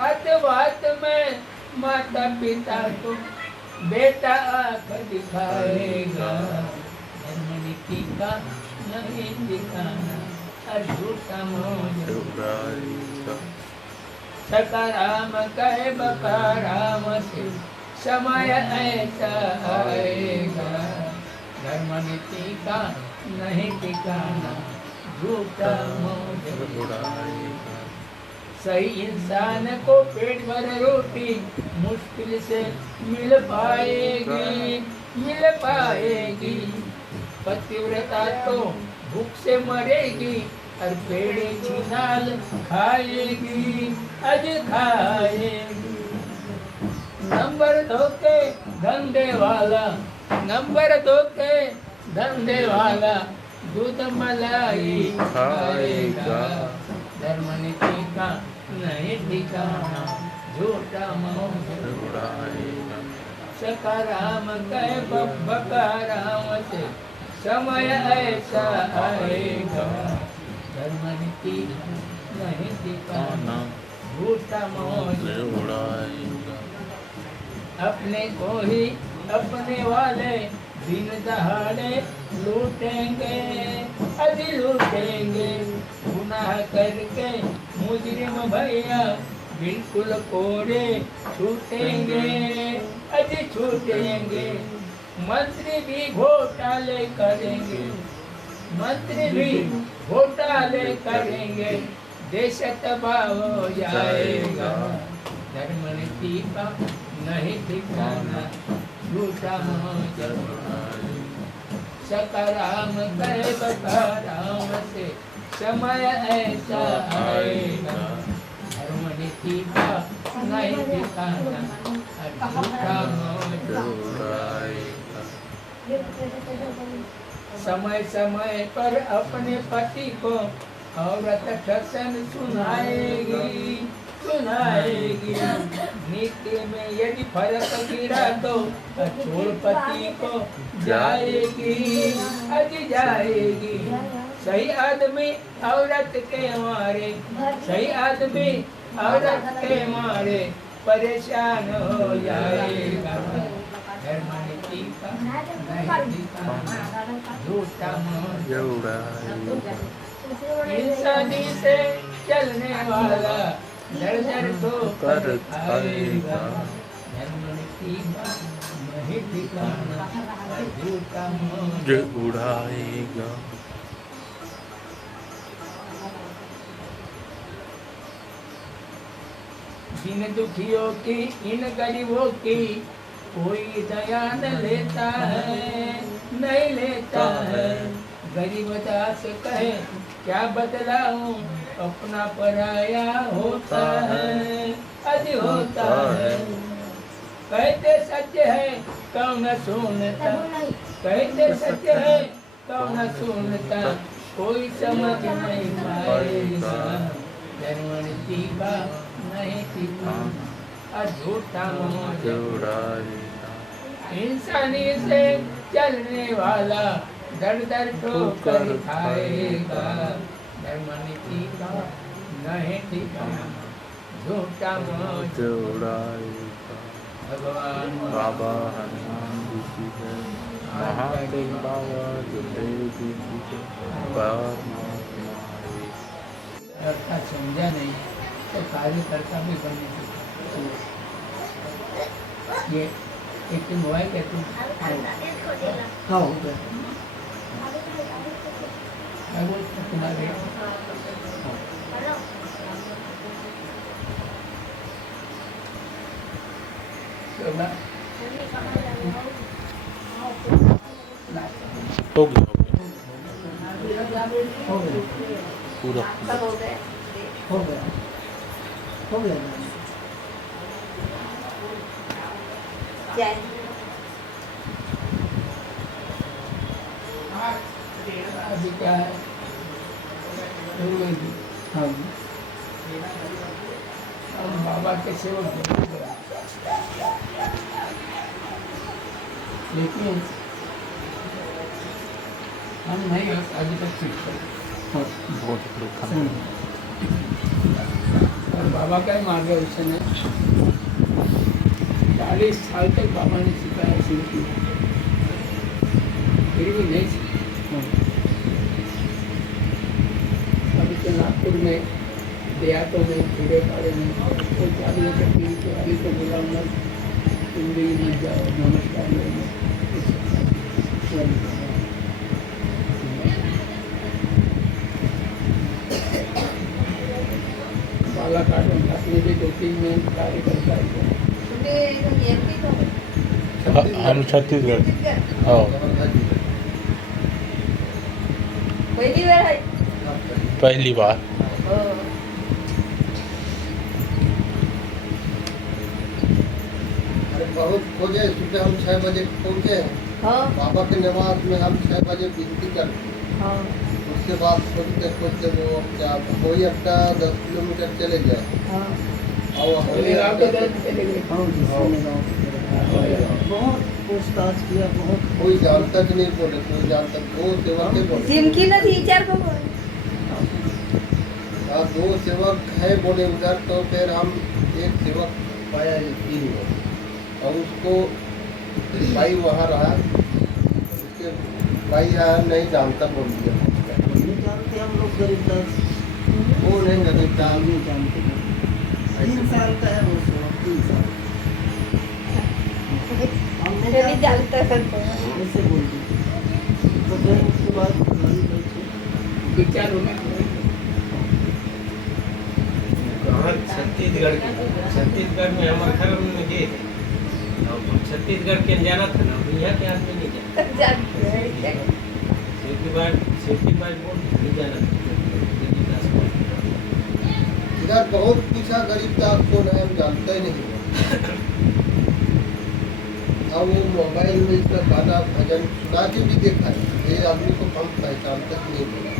बात बात में माता पिता को बेटा आंख दिखाएगा, धर्म नीति का नहीं दिखाना, झूठा मोह उड़ाएगा। सकाराम कहे बकाराम से समय ऐसा आएगा, धर्म नीति का नहीं दिखाना, झूठा मोह उड़ाएगा। सही इंसान को पेट भर रोटी मुश्किल से मिल पाएगी, मिल पाएगी। पतिव्रता तो भूख से मरेगी और पेड़े छिनाल खाएगी, अज खाएगी। नंबर 2 के धंधे वाला, नंबर 2 के धंधे वाला दूध मलाई खाएगा, धर्म नीति का नहीं ठिकाना, झूठा मोह उड़ाएगा। सकाराम कहे बकाराम से समय ऐसा आएगा, धर्म नीति नहीं ठिकाना, झूठा मोह उड़ाएगा। अपने को ही अपने वाले दिन दहाड़े लूटेंगे, अजी लूटेंगे। गुनाह करके मुजरिम भैया बिल्कुल कोड़े छूटेंगे, अजी छूटेंगे। मंत्री भी घोटाले करेंगे, मंत्री भी घोटाले करेंगे, देश तबाह हो जाएगा, धर्म नीति का नहीं ठिकाना, झूठा मोह उड़ाएगा। सकाराम कहे बकाराम से समय ऐसा आएगा, धर्म नीति का नहीं ठिकाना, झूठा मोह उड़ाएगा। समय समय पर अपने पति को औरत ठसन सुनाएगी, सुनाएगी। नीति में यदि फर्क गिरा तो छोड़ पति को जाएगी, अज जाएगी। सही आदमी औरत के मारे, सही आदमी औरत के मारे परेशान हो जाएगा, धर्म नीति का नहीं दिखाना, झूठा मोह उड़ाएगा। इंसानी से चलने वाला दर दर ठोकर खाएगा, धर्म नीति का नहीं ठिकाना, झूठा मोह उड़ाएगा। जिन दुखियों की इन गरीबों की कोई दया न लेता है, नहीं लेता है। गरीब दास कहे क्या बदलाऊं, अपना पराया होता है, अति होता है। कहते सत्य है कौन सुनता, कहते सत्य है कौन सुनता, कोई समझ नहीं पाएगा, धर्म नीति का नहीं ठिकाना, झूठा मोह उड़ाएगा। इंसानी से चलने वाला दर दर ठोकर खाएगा, धर्म नीति का नहीं ठिकाना, झूठा मोह उड़ाएगा। भगवान बाबा हनुमान जी की है, महादेव बाबा गुरुदेव जी की है, परमात्मा करता समझा नहीं तो कार्यकर्ता भी बनने की ये एक दिन हुआ है क्या तुम? हाँ हो गया। मैं बोलता तुम्हारे हो गया पूरा हो गया हो गया जय अभी क्या है हम बाबा के सेवक बन गए, लेकिन हम नहीं अभी तक सीख सकते। बहुत लोग और बाबा का ही मार्ग है उस समय 40 साल तक बाबा ने सिखाया शुरू किया, फिर भी नहीं सीखा। अभी तो नागपुर में देहातों में खेड़े पाड़े में कोई चालू है कि अभी तो बुलाऊंगा हिंदी में जाओ नमस्कार लेंगे बालाघाट में अपने भी 2-3 में कार्यकर्ता है। तुम्ही एमपी तो हम छत्तीसगढ़ छत्तीसगढ़ हो पहिली वेळ आहे पहली बार हो अरे बहुत खोजे, सुबह हम 6 बजे पहुँचे। हो बाबा के निवास में हम 6 बजे विनती कर, हो उसके बाद खोजते खोजते वो क्या कोई अपना 10 किलोमीटर चले गए हो और चले गाँव के तरफ चले गए। बहुत पूछताछ किया, बहुत कोई जानता कि नहीं बोले, कोई जानता, दो सेवक के बोले। जिनकी न विचार को हाँ, 2 सेवक है बोले उधर, तो फिर हम एक सेवक पाया 3 लोग और उसको भाई वहाँ रहा, उसके भाई यहाँ नहीं जानता बोल दिया। नहीं जानते हम लोग गरीबदास, वो नहीं गरीब था, नहीं जानते। 3 साल का है वो सेवा, 3 साल। हमने नहीं जानता है ऐसे बोल दिया, तो फिर उसके बाद गाड़ी बैठे विचार में कहाँ छत्तीसगढ़ में हमारे घर में गए थे और हम छत्तीसगढ़ के जाना था ना, यहाँ के आदमी नहीं जाना। जानते हैं सेफ्टी बाइक बोल नहीं जाना था। इधर बहुत पूछा गरीब दास कौन है, हम जानते ही नहीं। अब वो मोबाइल में इसका गाना भजन सुना के भी देखा है, ये आदमी को हम पहचानते नहीं बोला।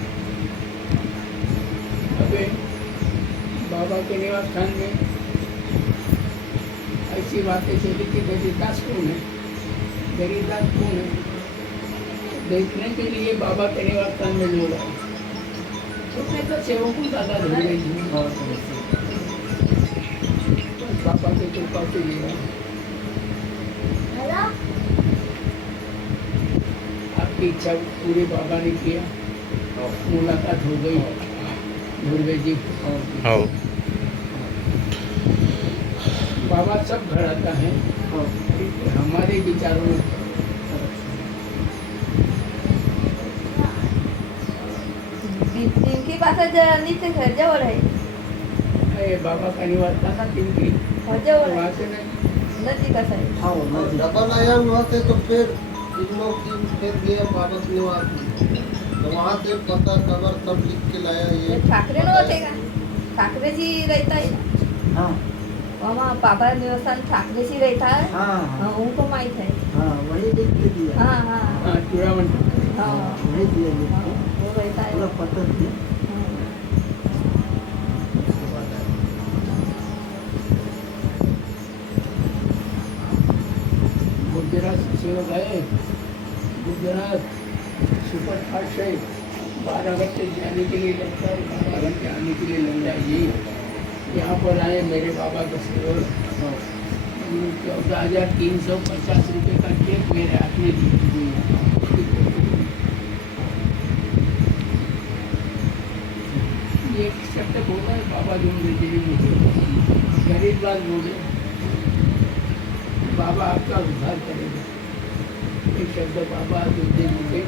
अबे बाबा के निवास स्थान में ऐसी बातें चली कि गरीबदास कौन है, गरीबदास कौन है, देखने के लिए बाबा के निवास स्थान में लोग आए। उसने तो सेवकों ज़्यादा ढूंढ गई थी, बाबा के कृपा से लिया। आपकी इच्छा पूरी बाबा ने किया, मुलाकात हो गई धुर्वे जी और हो बाबा सब घड़ाता है हमारे विचारों में। जिनकी पास नीचे घर जवळ आहे ये बाबा का निवास था ना तिनकी, हो जवळ वहाँ आहे से मैं नजीक असं आहे हाँ नदी डबल आया वहाँ से, तो फिर इन लोग दिन फिर गए बाबा के निवास में, तो वहाँ से पता खबर सब लिख के लाया। ये ठाकरे नव्हते का ठाकरेजी रहता है हाँ मामा पापा निवासान ठाकरेजी रहता है हाँ हाँ उनको माहित है हाँ वही लिख के दिया, हाँ हाँ हाँ चूड़ामन हाँ वही दिया लिख हाँ, के, वो रहता है पूरा पता दिया। हाँ। गुजरात से लोग आए, गुजरात सुपर फास्ट है, 12 घंटे जाने के लिए लगता है, 12 घंटे आने के लिए लग जाएगी। यहाँ पर आए मेरे बाबा के सेवक, 14,350 रुपये का चेक मेरे हाथ में दी। ये एक शब्द बोला है बाबा जो मुझे मुझे गरीब बात बोले, बाबा आपका उद्धार करेगा। एक शब्द बाबा जो दे मुझे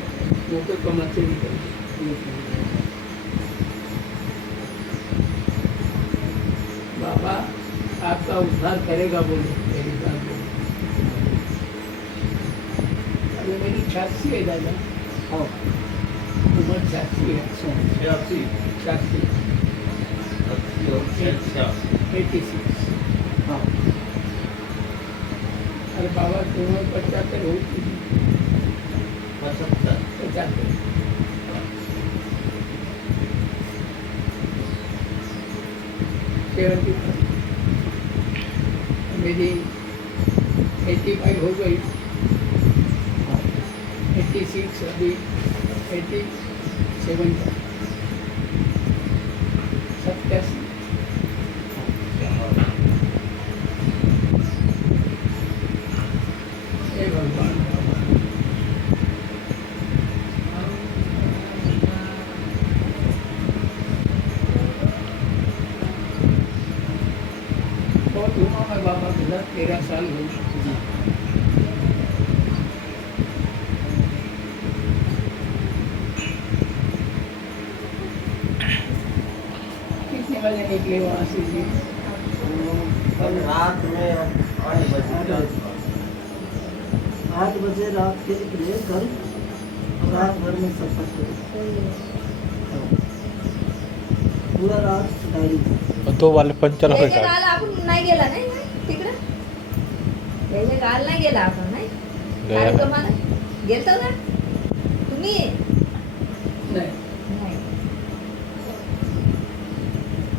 वो तो कमाते निकल। बाबा आपका उद्धार करेगा बोले, मेरी बात बोले। अभी मेरी 86 है दादा, हाँ उम्र 86 है, 86 86। हाँ अरे बाबा तुम्हें 75 हो, 75 75 मेरी 85 हो गई, 86 अभी 87 70 13 साल हो गए। कितने बजे निकले वहाँ से जी? कल रात में 8 बजे 8 बजे रात के निकले कल, रात भर में सफर किया, पूरा रात गाड़ी। तो वाले पंचर होय त्याच्या का गावाला आपण नाही गेला नाही तिकडं, त्याच्या गावाला नाही गेला आपण नाही गया कार्यक्रमाला गेलतो का तुम्ही? नहीं, नाही.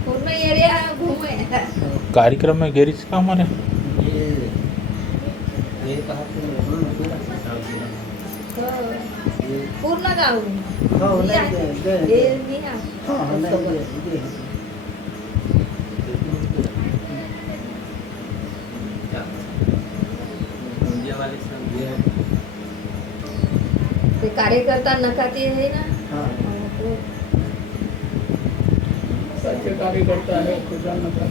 पूर्ण एरिया घुमे. कार्यक्रम में गेरीज का हमारे ये कहा पूर्ण गाव हो, मी नाही आहे. गए, हे गए. मी आहे. हाँ, नहीं गए. इंडिया वाले सब ये ते कार्यकर्ता नका ते आहे ना, हाँ. तो सच्चे कार्यकर्ता है खुदा न कर।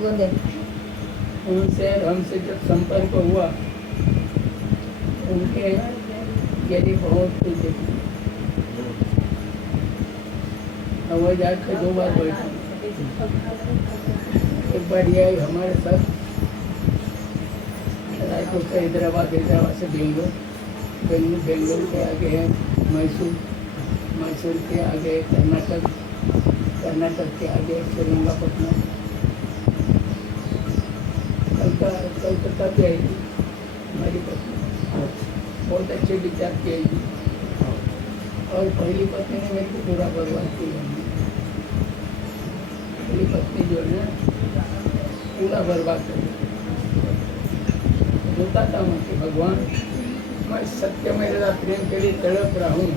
गोंधळ. उनसे हमसे जब संपर्क हुआ, उनके यदि बहुत कुछ देखी। हवाई जहाज पे 2 बार बैठा। एक बार यह हमारे साथ रायपुर से हैदराबाद, हैदराबाद से बेंगलोर, बेंगलोर के आगे है मैसूर, मैसूर के आगे कर्नाटक, कर्नाटक के आगे श्रीरंगपट्टनम, कलकत्ता पे आई थी हमारी पत्नी। बहुत अच्छे विचार की आई थी, और पहली पत्नी ने मेरे को पूरा बर्बाद किया। पहली पत्नी जो है ना पूरा बर्बाद कर दिया। रोता था मैं कि भगवान, मैं सत्य में तेरा प्रेम के लिए तड़प रहा हूँ,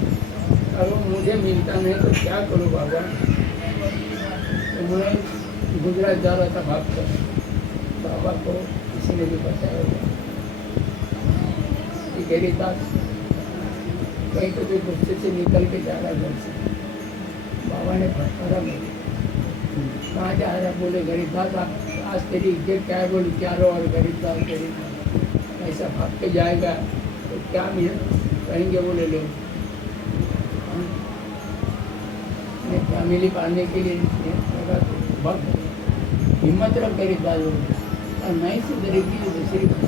और वो मुझे मिलता नहीं तो क्या करूँ बाबा। तो मैं गुजरात जा रहा था भाग कर, बाबा को किसी ने भी बताया होगा कि गरीदास कहीं तो भी गुस्से से निकल के जा रहा घर से। बाबा ने फटकारा मुझे, कहाँ जा रहा? बोले गरीबदास आप, आज तेरी इज्जत क्या है? बोली क्या रो, और गरीबदास गरीबदास ऐसा भाग के जाएगा तो क्या मिल कहेंगे? बोले लोग फैमिली पालने के लिए लगा तो बहुत हिम्मत रख गरीबदास बोले, और नहीं सुधरेगी तो दूसरी बात।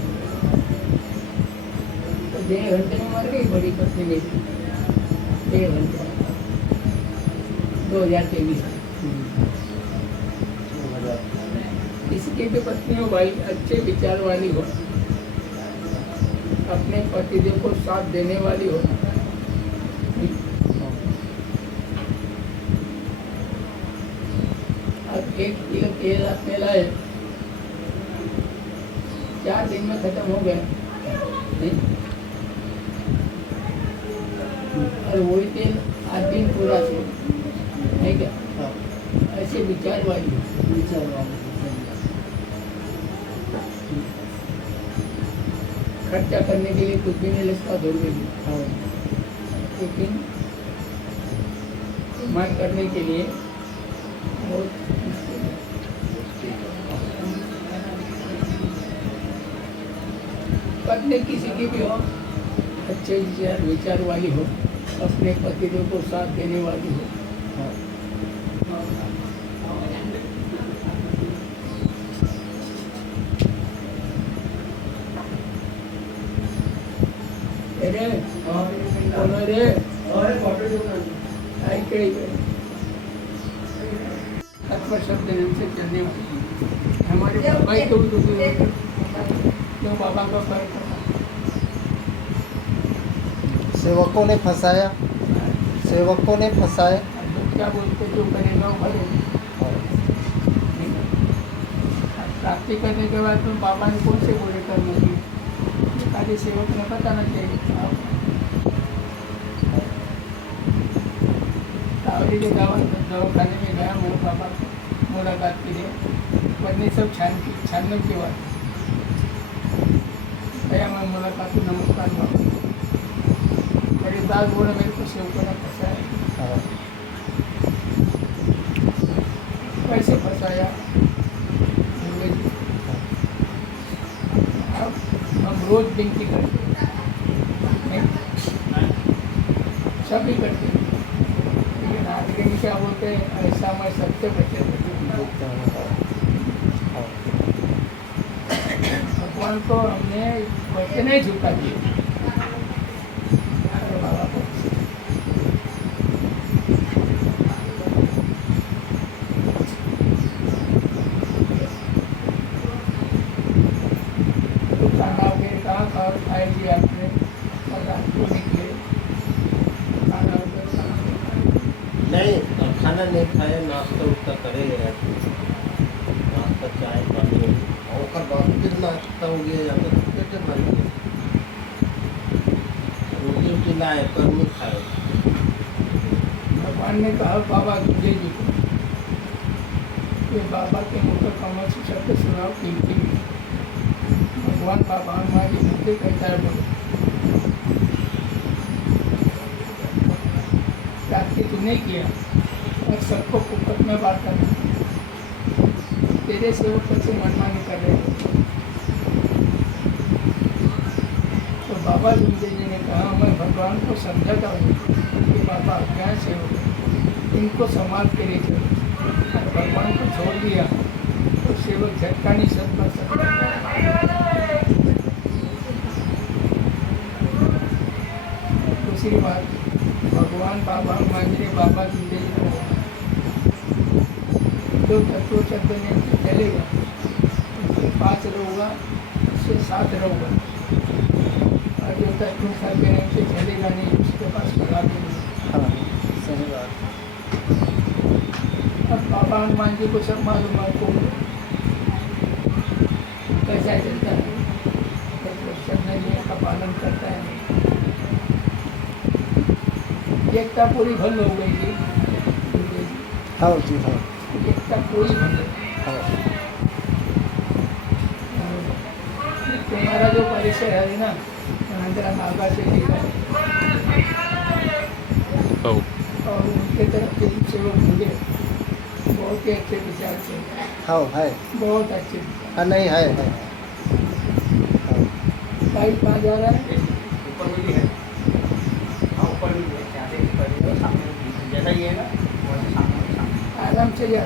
तो 1.5 घंटे में मर गई बड़ी पत्नी मेरी, 1.5 घंटे 2023। इसकी भी पत्नी हो भाई, अच्छे विचार वाली हो, अपने पतिदेव को साथ देने वाली हो। अब 1 किलो तेल तेला है, 4 दिन में खत्म हो गया नहीं? और वही तेल 8 दिन पूरा थे, नहीं क्या? हाँ. ऐसे विचार वाली हो। विचार वाले. खर्चा करने के लिए कुछ भी नहीं लगता, दौड़ गई। हाँ. लेकिन मन करने के लिए बहुत मुश्किल है। पत्नी किसी की भी हो, अच्छे विचार वाली हो, अपने पतिदेव को साथ देने वाली हो। हाँ. अरे बोलो रे, आई के तत्व शब्द से चलने वाली हमारे बाबा ही तो जो बाबा का फर्क था। सेवकों ने फंसाया, सेवकों ने फंसाया. अब तो क्या बोलते, जो करेगा वो करेगा। प्राप्ति करने के बाद तुम बाबा ने कौन से बोले करने की, खाली सेवक ने बताना चाहिए। सावरी के दवाखाने में गया मेरे पापा मुलाकात के लिए, पत्नी सब छानने की बात गया। मैं मुलाकात की नमस्कार बाबा, मेरे दास बोले मेरे को सेवकों ने फंसाया। हाँ. कैसे फंसाया? बोले जी, रोज विनती करते हैं, सभी करते हैं। लेकिन आगे में क्या बोलते हैं, ऐसा मैं सबसे बचे भगवान को हमने बच्चे नहीं झुका दिए। अरे बाबा को तो खाना वगैरह कहाँ खाए जी आपने, और रात को निकले खाना वगैरह कहाँ खाए? नहीं, अब खाना नहीं खाए, नाश्ता उस्ता करे, नाश्ता चाय पानी और ओकर बाद फिर नाश्ता हो गया, या तो पेटे भर गए, रोटी उटी लाए पर नहीं खाए। भगवान ने कहा बाबा गुंजे जी को, ये बाबा के मुख कमल से शब्द सुनाओ कीर्ति में। भगवान बाबा हमारी मुझे कहता है बोलो, प्राप्ति तूने किया और सबको फुकट में बांटा, तेरे सेवक से मनमानी कर रहे हैं। तो बाबा गुंजे जी ने कहा मैं भगवान को समझाता हूँ कि बाबा अज्ञान सेवक हैं, इनको संभाल के ले चलो। और भगवान को छोड़ दिया तो सेवक झटका नहीं सब कर सकता। दूसरी बात, भगवान बाबा मांझरे बाबा गुंजे जी को जो तत्व शब्द ने चलेगा, उससे 5 रहूँगा, उससे 7 रहूँगा, और जो तत्व शब्द ने से चलेगा नहीं, उसके पास खड़ा भी नहीं। हाँ सही बात। अब बाबा हनुमान जी को सब मालूम है को कैसा चलता है, शब्द नियम का पालन करता है। एकता पूरी भंग हो गई थी, हाँ जी हाँ। एकता पूरी भंग। हाँ तुम्हारा जो परिचय है ना, अंदर नागा से लिखा है, और उनके तरफ के सेवक मुझे बहुत ही अच्छे विचार से, हाँ है। बहुत अच्छे। हाँ नहीं है। हाँ भाई कहाँ जा रहा है? ऊपर में भी है, हाँ ऊपर में भी है, क्या देख कर रहे हो, सामने जैसा ही है ना वैसे सामने आराम से जा।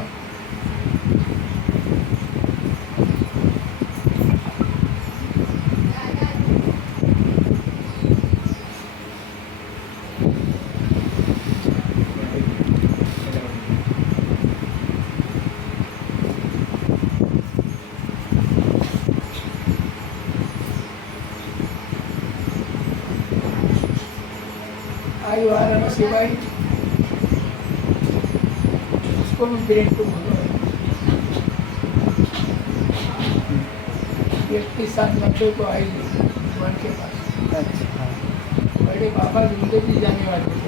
आयु वाराणसी भाई, उसको भी ब्रेन टू बोलो। 91-90 को आई भगवान के पास। अच्छा हाँ। बड़े बाबा जिंदगी जाने वाले थे,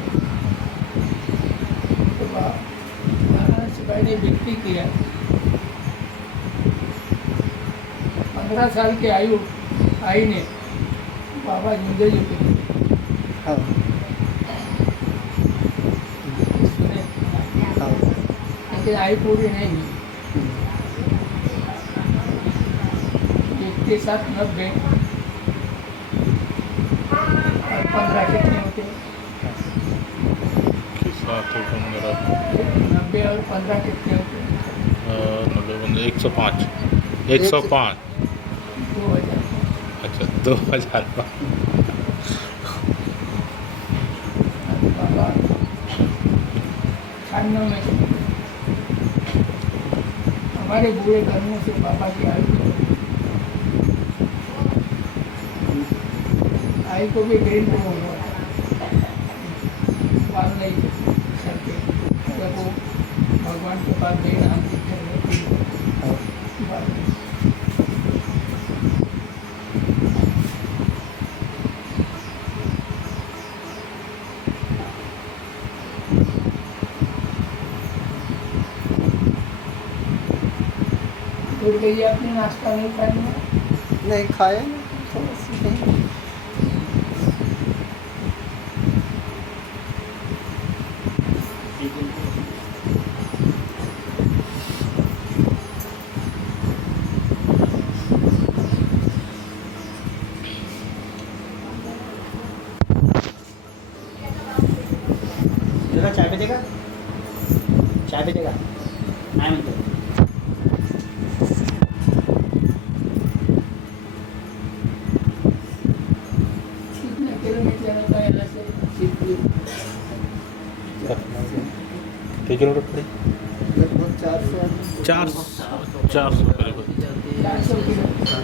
तो वाराणसी भाई ने विनती किया। 15 साल की आयु आई ने बाबा जिंदगी को हाँ सुने, हाँ। लेकिन आयु पूरी नहीं हुई। 91-90 और 15 कितने होते? 90 और 15 कितने होते? 105 105 2000। अच्छा 2005 बाबा 96 में चले गए। हमारे बूढ़े कर्मों से बाबा की आयु को भी ग्रीन को हुआ बाल नहीं थे सर पे, जब वो भगवान के पास गए हम दिखते रहे बाल नहीं। उठ गई आपने, नाश्ता नहीं खाया? नहीं खाए ना, थोड़ा सी नहीं। चाय पिलेगा नाही म्हणतो कितना किलोमीटर होता है यहाँ से शिवपुरी? कितने किलोमीटर पड़े? लगभग 400 400 करीब 400 किलोमीटर।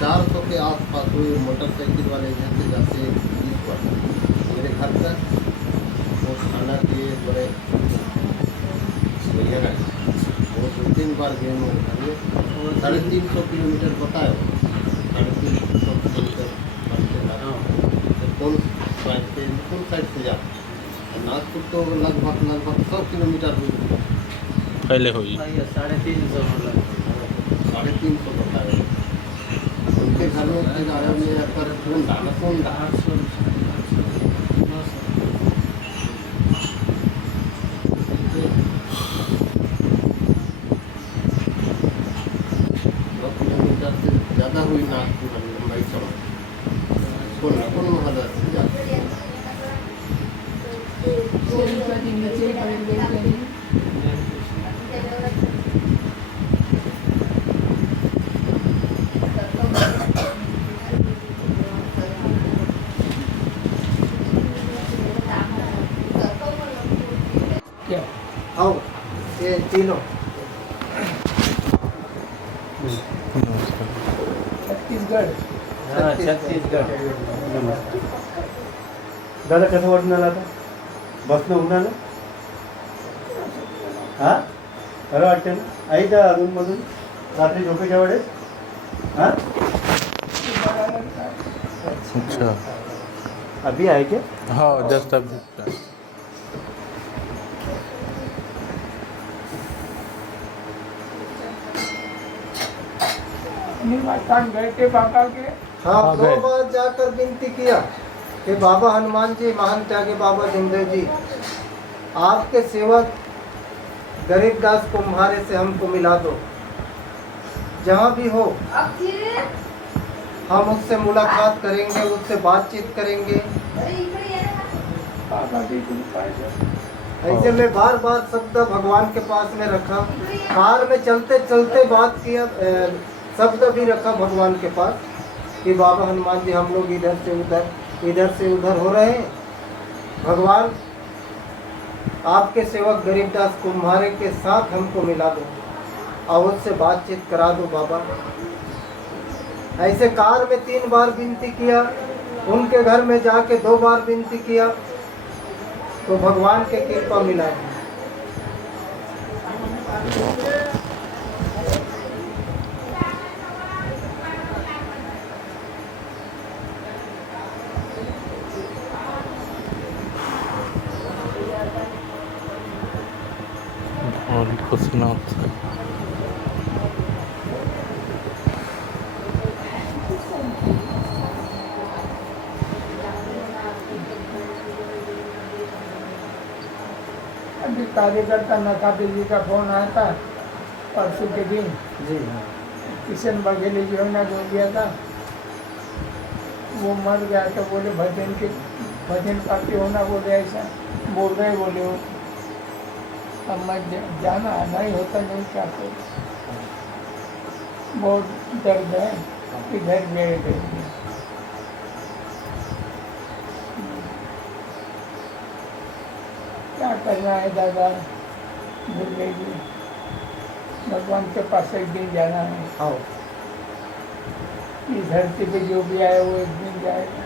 400 के आसपास हुए मोटरसाइकिल वाले इधर से जाते 20 पर मेरे घर तक वो खाना किए बड़े भैया का वो 2-3 बार गए मेरे घर में 350 किलोमीटर बताए 350 किलोमीटर कौन साइड से जा नागपुर तो लगभग 100 किलोमीटर हुई पहले हुई 350 बताए उनके घर में फिर आया मैं पर कौन किलोमीटर से ज़्यादा हुई नागपुर लंबाई चौड़ा कौन मोहल्ला से ज़्यादा सेनापति नीचे खड़े बोलते हैं। क्या आओ ये तीनों नमस्कार छत्तीसगढ़? छत्तीसगढ़ दादा कसं वाटून आला आता बसनं होऊन आलं हां खरं वाटतं ना आई का अधूनमधून रात्री झोपेच्या वेळेस हां अच्छा अभी आहे क्या हाँ जस्ट अभी निवास गए थे बाबा के। हाँ हाँ, 2 गए। बार जाकर विनती किया कि बाबा हनुमान जी महान त्यागी बाबा जिंदे जी आपके सेवक गरीबदास कुम्हारे से हमको मिला दो जहाँ भी हो हम उससे मुलाकात करेंगे उससे बातचीत करेंगे बाबा की कृपा से ऐसे में बार बार शब्द भगवान के पास में रखा कार में चलते चलते बात किया शब्द भी रखा भगवान के पास कि बाबा हनुमान जी हम लोग इधर से उधर हो रहे हैं भगवान आपके सेवक गरीबदास कुम्हारे के साथ हमको मिला दो और उससे बातचीत करा दो बाबा ऐसे कार में 3 बार विनती किया उनके घर में जाके 2 बार विनती किया तो भगवान के कृपा मिला और खुशनाथ अभी कार्यकर्ता नकाबी जी का फोन आया था परसों के दिन। जी हाँ किशन बघेली जो है ना जो दिया था वो मर गया तो बोले भजन पार्टी होना बोले ऐसा बोल रहे बोले वो अब मैं जाना नहीं होता नहीं क्या करूं बहुत दर्द है इधर मेरे गए क्या करना है दादा भूल गई भगवान के पास एक दिन जाना है आओ इस धरती पे जो भी आया वो एक दिन जाएगा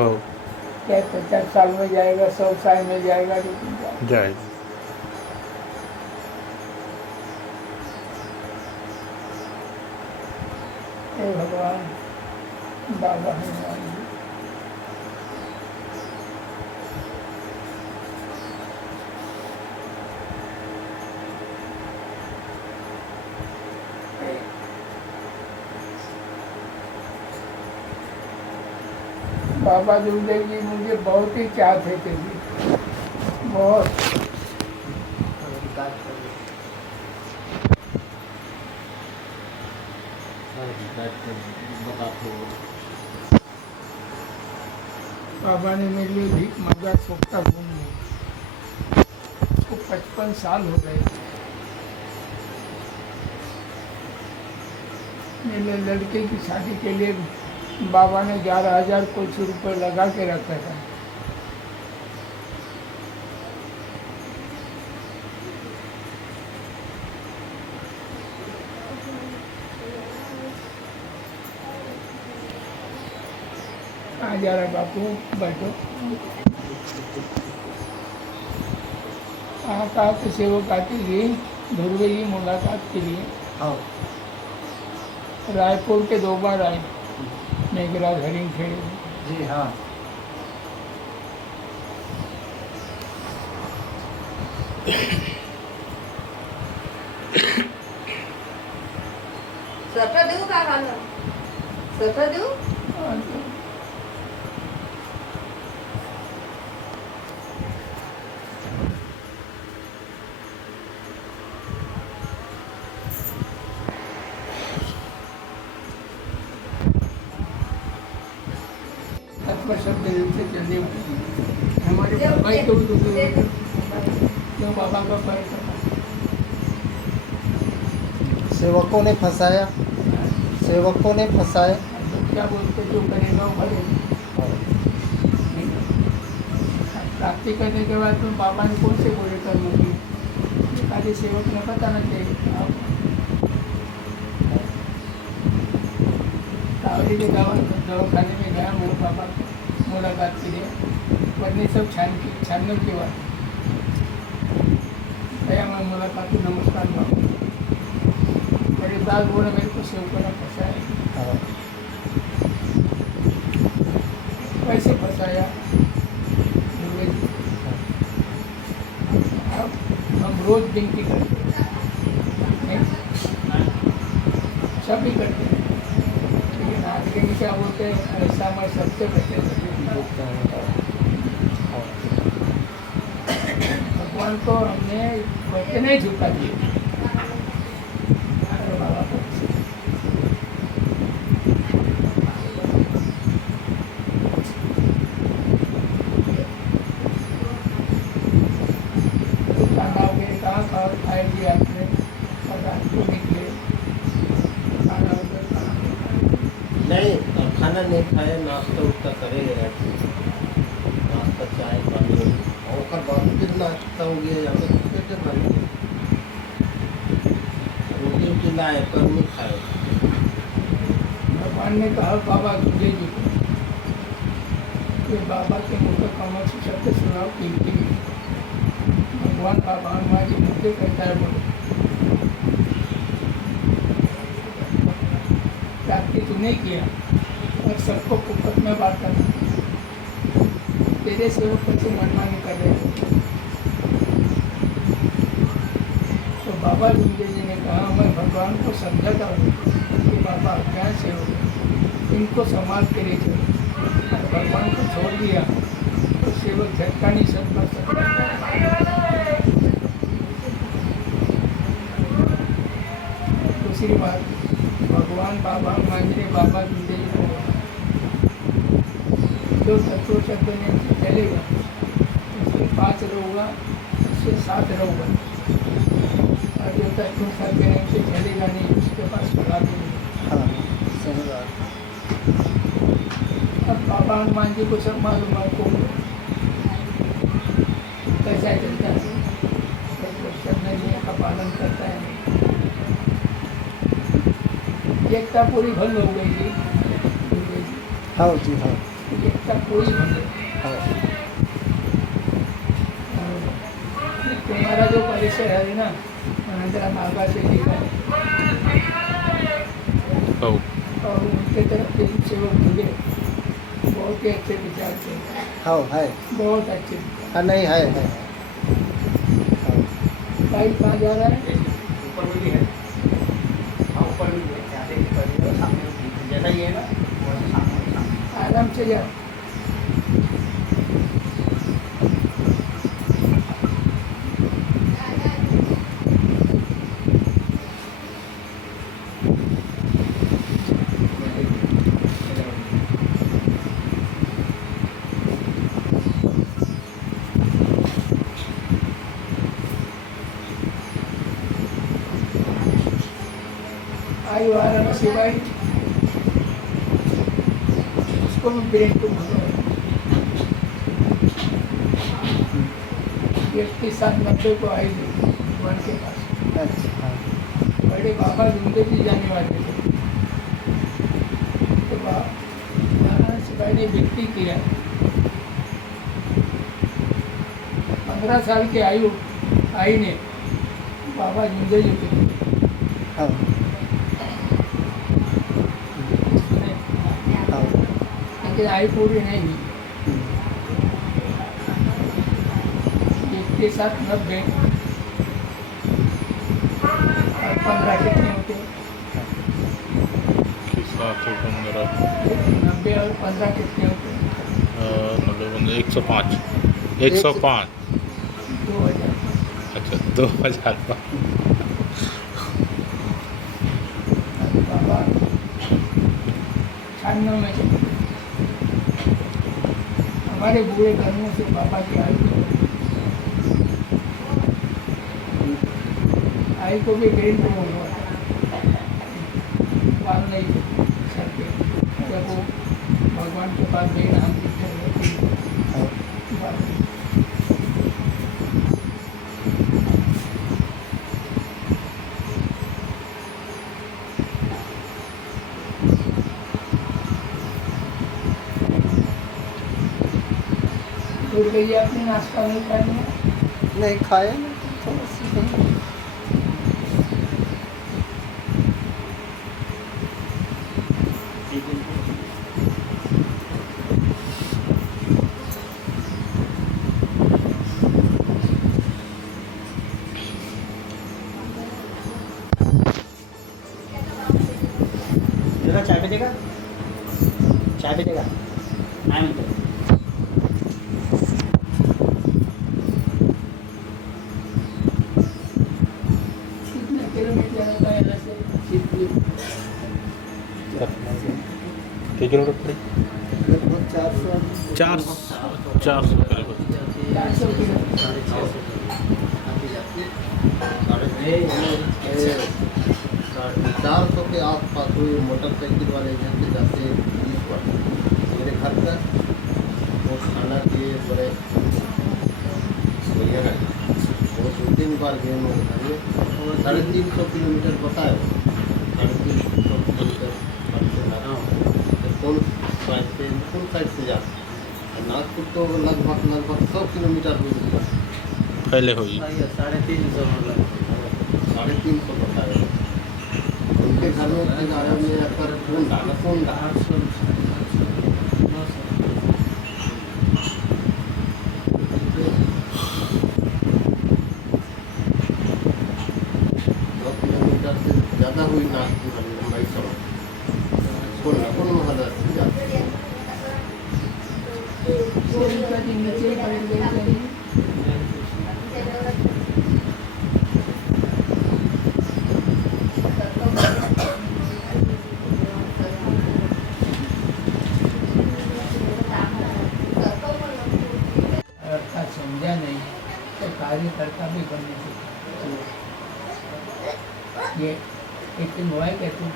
हो क्या 50 साल में जाएगा 100 साल में जाएगा लेकिन जाएगा। जाए हे भगवान बाबा हनुमान जी बाबा दुर्देव जी मुझे बहुत ही चाहते थे जी बहुत बाबा ने मेरे लिए भीख मांगा, सोखता घूम गया। उसको 55 साल हो गए। मेरे लड़के की शादी के लिए बाबा ने 11,000 कुछ रुपये लगा के रखा था। कहाँ जा रहा है बापू? बैठो। कहाँ के सेवक आती गई ध्रुवे की मुलाकात के लिए। हाँ रायपुर के 2 बार आए, मेघराज हरिंग खेड़े। जी हाँ। स्वेटर देऊ का खाना? स्वेटर देऊ? शब्द से चंदे हमारे बाबा ही तो बाबा का फर्क था। सेवकों ने फंसाया, सेवकों ने फंसाया। तो क्या बोलते, जो करेगा वो भरेगा। प्राप्ति करने के बाद तुम बाबा ने कौन से बोले कर्मोगी? खाली सेवक ने बताना चाहिए। कावली के दवाखाने में गया मेरे पापा मुलाकात के लिए, पत्नी सब छानने के बाद गया मैं मुलाकात की, नमस्कार बाबू। मेरे दाद बोले मेरे को सेवकों ने फंसाया। कैसे फंसाया? अब हम रोज गिनती करते हैं, सभी करते हैं, लेकिन आगे में क्या बोलते हैं, ऐसा मैं सबसे बचे भगवान को हमने बच्चे नहीं झुका दिए। बाबा को खाना हो गया, कहाँ खाएगी आपने, और रात को निकले खाना हो गया, नहीं खाना नहीं खाए, नाश्ता उस्ता करे, नाश्ता चाय पानी और बाद फिर नाश्ता हो गया, या फिर पेट भर गया, रोटी उटी लाए पर नहीं खाए। भगवान ने कहा बाबा तुझे जी को, ये बाबा के मुँह पर कमल से शब्द सुनाओ कीर्ति में। भगवान बाबा हनुमान जी मुझे कहता है बोलो, प्राप्ति तूने किया और सबको कुपत में बांटा, तेरे सेवक कैसे मनमानी कर रहे हैं। तो बाबा गुंजे जी ने कहा मैं भगवान को समझाता हूँ कि बाबा अज्ञान सेवक है, इनको संभाल के ले चलो। और भगवान को छोड़ दिया तो सेवक झटका नहीं सब कर सकता। दूसरी बात, भगवान बाबा हनुमान जी ने बाबा गुंजे जी को जो तत्व शब्द ने चलेगा, उससे 5 रहूँगा, उससे 7 रहूँगा, और जो तत्व शब्द ने उसे चलेगा नहीं, उसके पास खड़ा नहीं। हाँ सही बात। अब बाबा हनुमान जी को सब मालूम है कौन कैसा चलता है, शब्द नियम का पालन करता है। एकता पूरी भंग हो गई थी। हाँ जी हाँ। एकता पूरी भंग हाँ तुम्हारा जो परिचय है ना, अनंतरा बाबा से लिखा है, और उनके तरफ के सेवक मुझे बहुत ही अच्छे विचार थे। हाँ है। बहुत अच्छे। हाँ नहीं है हाँ। भाई कहाँ जा रहा है? ऊपर में भी है, ऊपर में भी है, जैसा ये है ना, आराम से जा। सिवाय उसको भी ब्रेन को भरो। एक के साथ 90 को आई गई वन के पास। अच्छा बड़े बाबा जिंदगी जाने वाले थे, तो नाना सिपाही ने विनती किया। 15 साल की आयु आई ने बाबा जिंदगी थे, हाँ हाँ लेकिन आयु पूरी नहीं हुई। एक के साथ 90 और 15 कितने होते? के साथ 15 90 और 15 कितने होते? 105 105 2000। अच्छा 2005 बाबा 96 में चले गए। हमारे बुरे कर्मों से बाबा की आई को भी ग्रीन को हुआ बाल नहीं थे सर पे। जब वो भगवान के पास गए ना, हम दूर गई आपने नाश्ता नहीं करना। नहीं खाए ना थोड़ा सा। जरा चाय पे देगा, चाय पे देगा नाही म्हणतो. कितना किलोमीटर होगा यहाँ से चित्रकूट? किती किलोमीटर पड़े? लगभग 400 400 किलोमीटर 400 किलोमीटर। 400 के आसपास हुई। मोटरसाइकिल वाले जैसे जाते 20 वर्ष मेरे घर पर वो खाना के बड़े बढ़िया रहे। वो 2-3 बार गए मेरे घर में। 350 किलोमीटर बताए वो। 350 किलोमीटर कौन साइड से जाते? नागपुर तो लगभग 100 किलोमीटर हुई। पहले हुई 350 बताए। उनके घर में किनारे में पर कौन किलोमीटर से ज़्यादा हुई नागपुर वाली लंबाई सड़क। कौन मोहल्ला से जाते? नीचे पड़ गई। का समझा नहीं तो कार्यकर्ता भी बनने से ये एक दिन हुआ है क्या तुम?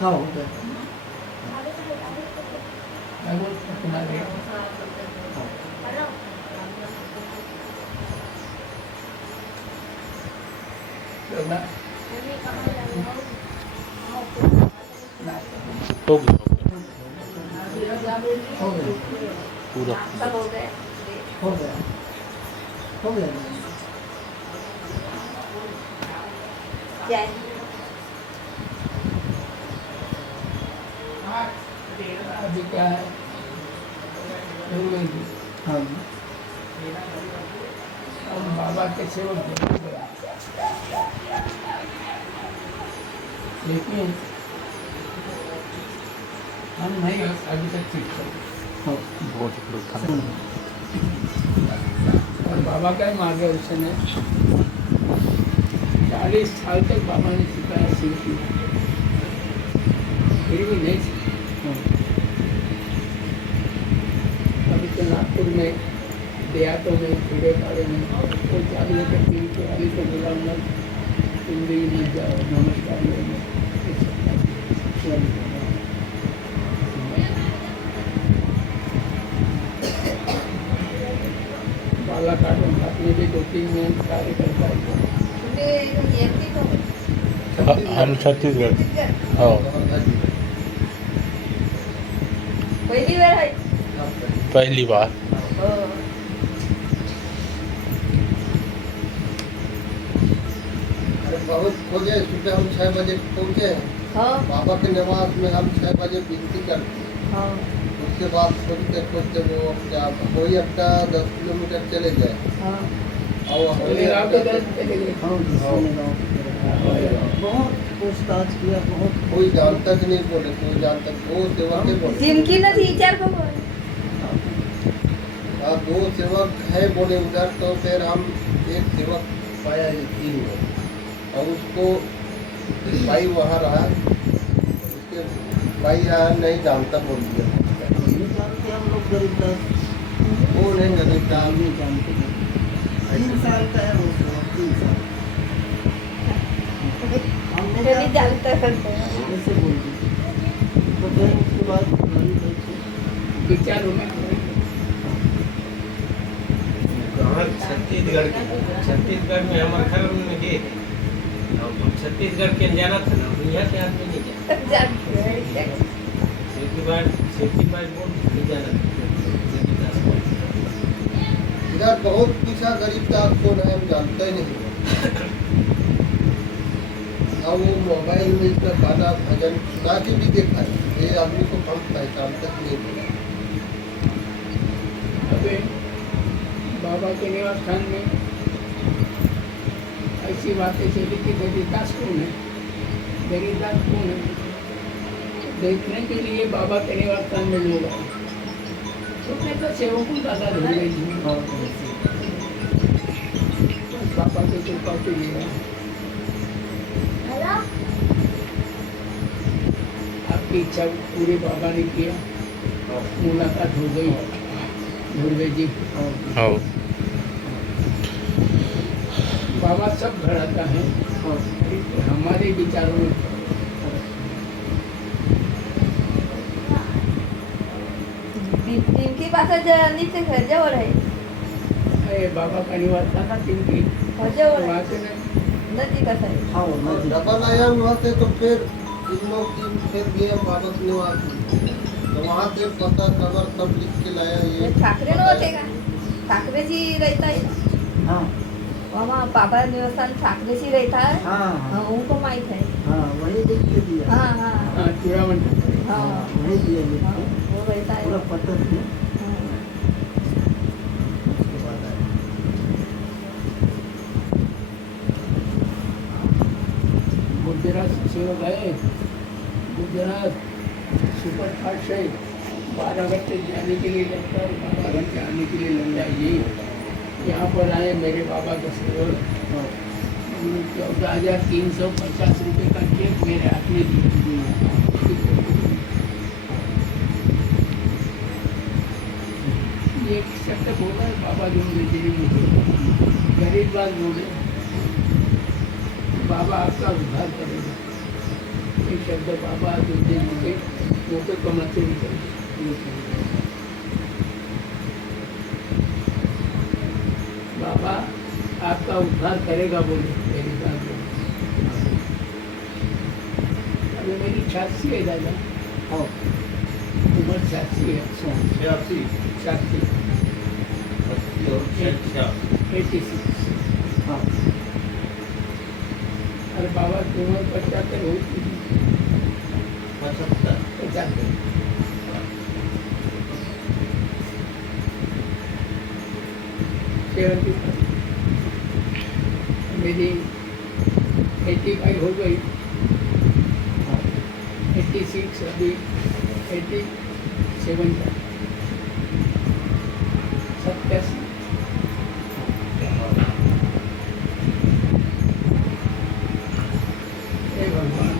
हाँ हो गया। मैं वो तुम्हारे तो ना हो गया हो गया पूरा सब हो गए. हो गया हो गया। जय अभी क्या है हो गई थी। हाँ और बाबा के सेवक हो गया, लेकिन हम नहीं अभी तक ठीक है। हाँ बहुत लोग खाना और बाबा का ही मार्गदर्शन है। 40 साल तक बाबा ने सिखाया शिव की, फिर भी नहीं सीखा। अभी तो नागपुर में देहातों में कीड़े पाड़े में कोई 40 तक 40 को बुलाऊंगा, जिंदगी में जाओ नमस्कार लेंगे, बालाघाट में अपने भी 2-3 में कार्यकर्ता है। कुठे एमपी का हम छत्तीसगढ़ छत्तीसगढ़ हो पहिली वेळ आहे पहली बार हो अरे बहुत खोजे, सुबह हम 6 बजे पहुँचे हैं हो बाबा के निवास में। हम 6 बजे विनती करते हैं, हो उसके बाद खोजते खोजते वो क्या कोई अपना 10 किलोमीटर चले गए हो और हमें गाँव के तरफ चले गए। बहुत पूछताछ किया, बहुत कोई जानता कि नहीं बोले, कोई जानता, दो सेवक के बोले। चिमकी न थी चार को हाँ, 2 सेवक है बोले उधर, तो फिर हम एक सेवक पाया ये 3 में, और उसको भाई वहाँ रहा, उसके भाई यहाँ नहीं जानता बोल दिया। नहीं जानते हम लोग गरीबदास, वो नहीं गरीब हम नहीं जानते। 3 साल का है वो, 3 साल हमने मुझे भी जानता है ऐसे बोल दिया। तो फिर उसके बाद गाड़ी बैठे विचारों में कहाँ छत्तीसगढ़ में हमारे घर में गए हम छत्तीसगढ़ के जाना था ना, यहाँ के आदमी नहीं जाना। जानते हैं सेफ्टी बाइक बोल नहीं जाना था। इधर बहुत पीछा गरीबदास कौन है हम जानते ही नहीं। और वो मोबाइल में इसका गाना भजन सुना के भी देखा है, ये आदमी को हम पहचानते नहीं बोला। अबे बाबा के निवास स्थान में ऐसी बातें चली कि गरीबदास कौन है, गरीबदास कौन है। देखने के लिए बाबा के निवास स्थान में लोग आए, उसने तो सेवकों का दादा ढूंढ गई थी। बाबा की कृपा से लिया, आपकी इच्छा पूरी बाबा ने किया, मुलाकात हो गई धुर्वे जी। हो बाबा सब घड़ाता है हमारे विचारों में। टिमकी पासून नीचे घर जवळ आहे अरे बाबा का निवास था ना टिमकी, हो जवळ वहाँ आहे से मैं नदी कसं आहे हाँ नदी डबल आया वहाँ से, तो फिर इन लोग की फिर गए बाबा के निवास, तो वहाँ से पता खबर सब लिख के लाया। ये ठाकरे नव्हते का ठाकरेची रहता है हाँ मामा पापा निवासान ठाकरेची रहता है हाँ हाँ उनको माहित है हाँ वही लिख के दिया। हाँ हाँ हाँ चूड़ामन हाँ वही दिया लिख हाँ, के, वो रहता है पूरा पता दिया। हाँ। उसके बाद आया। गुजरात से गए, गुजरात सुपर फास्ट है, 12 घंटे जाने के लिए लगता है, 12 घंटे आने के लिए लग जाइए। यहाँ पर आए मेरे बाबा का सेवक, 14,350 रुपये का चेक मेरे हाथ में दिया। ये एक शब्द बोला है बाबा जो मुझे गरीब बात बोले, बाबा आपका उद्धार करेगा। एक शब्द बाबा जो दे मुझे वो तो कमाते ही करें। बाबा आपका उद्धार करेगा बोले मेरी बात बोले। अभी मेरी 86 है दादा, हाँ उम्र 86 है, 86 86। हाँ अरे बाबा की उम्र 75 हो चुकी, 75। मेरी 85 हो गई, 86 अभी 87 का 87। हे भगवान,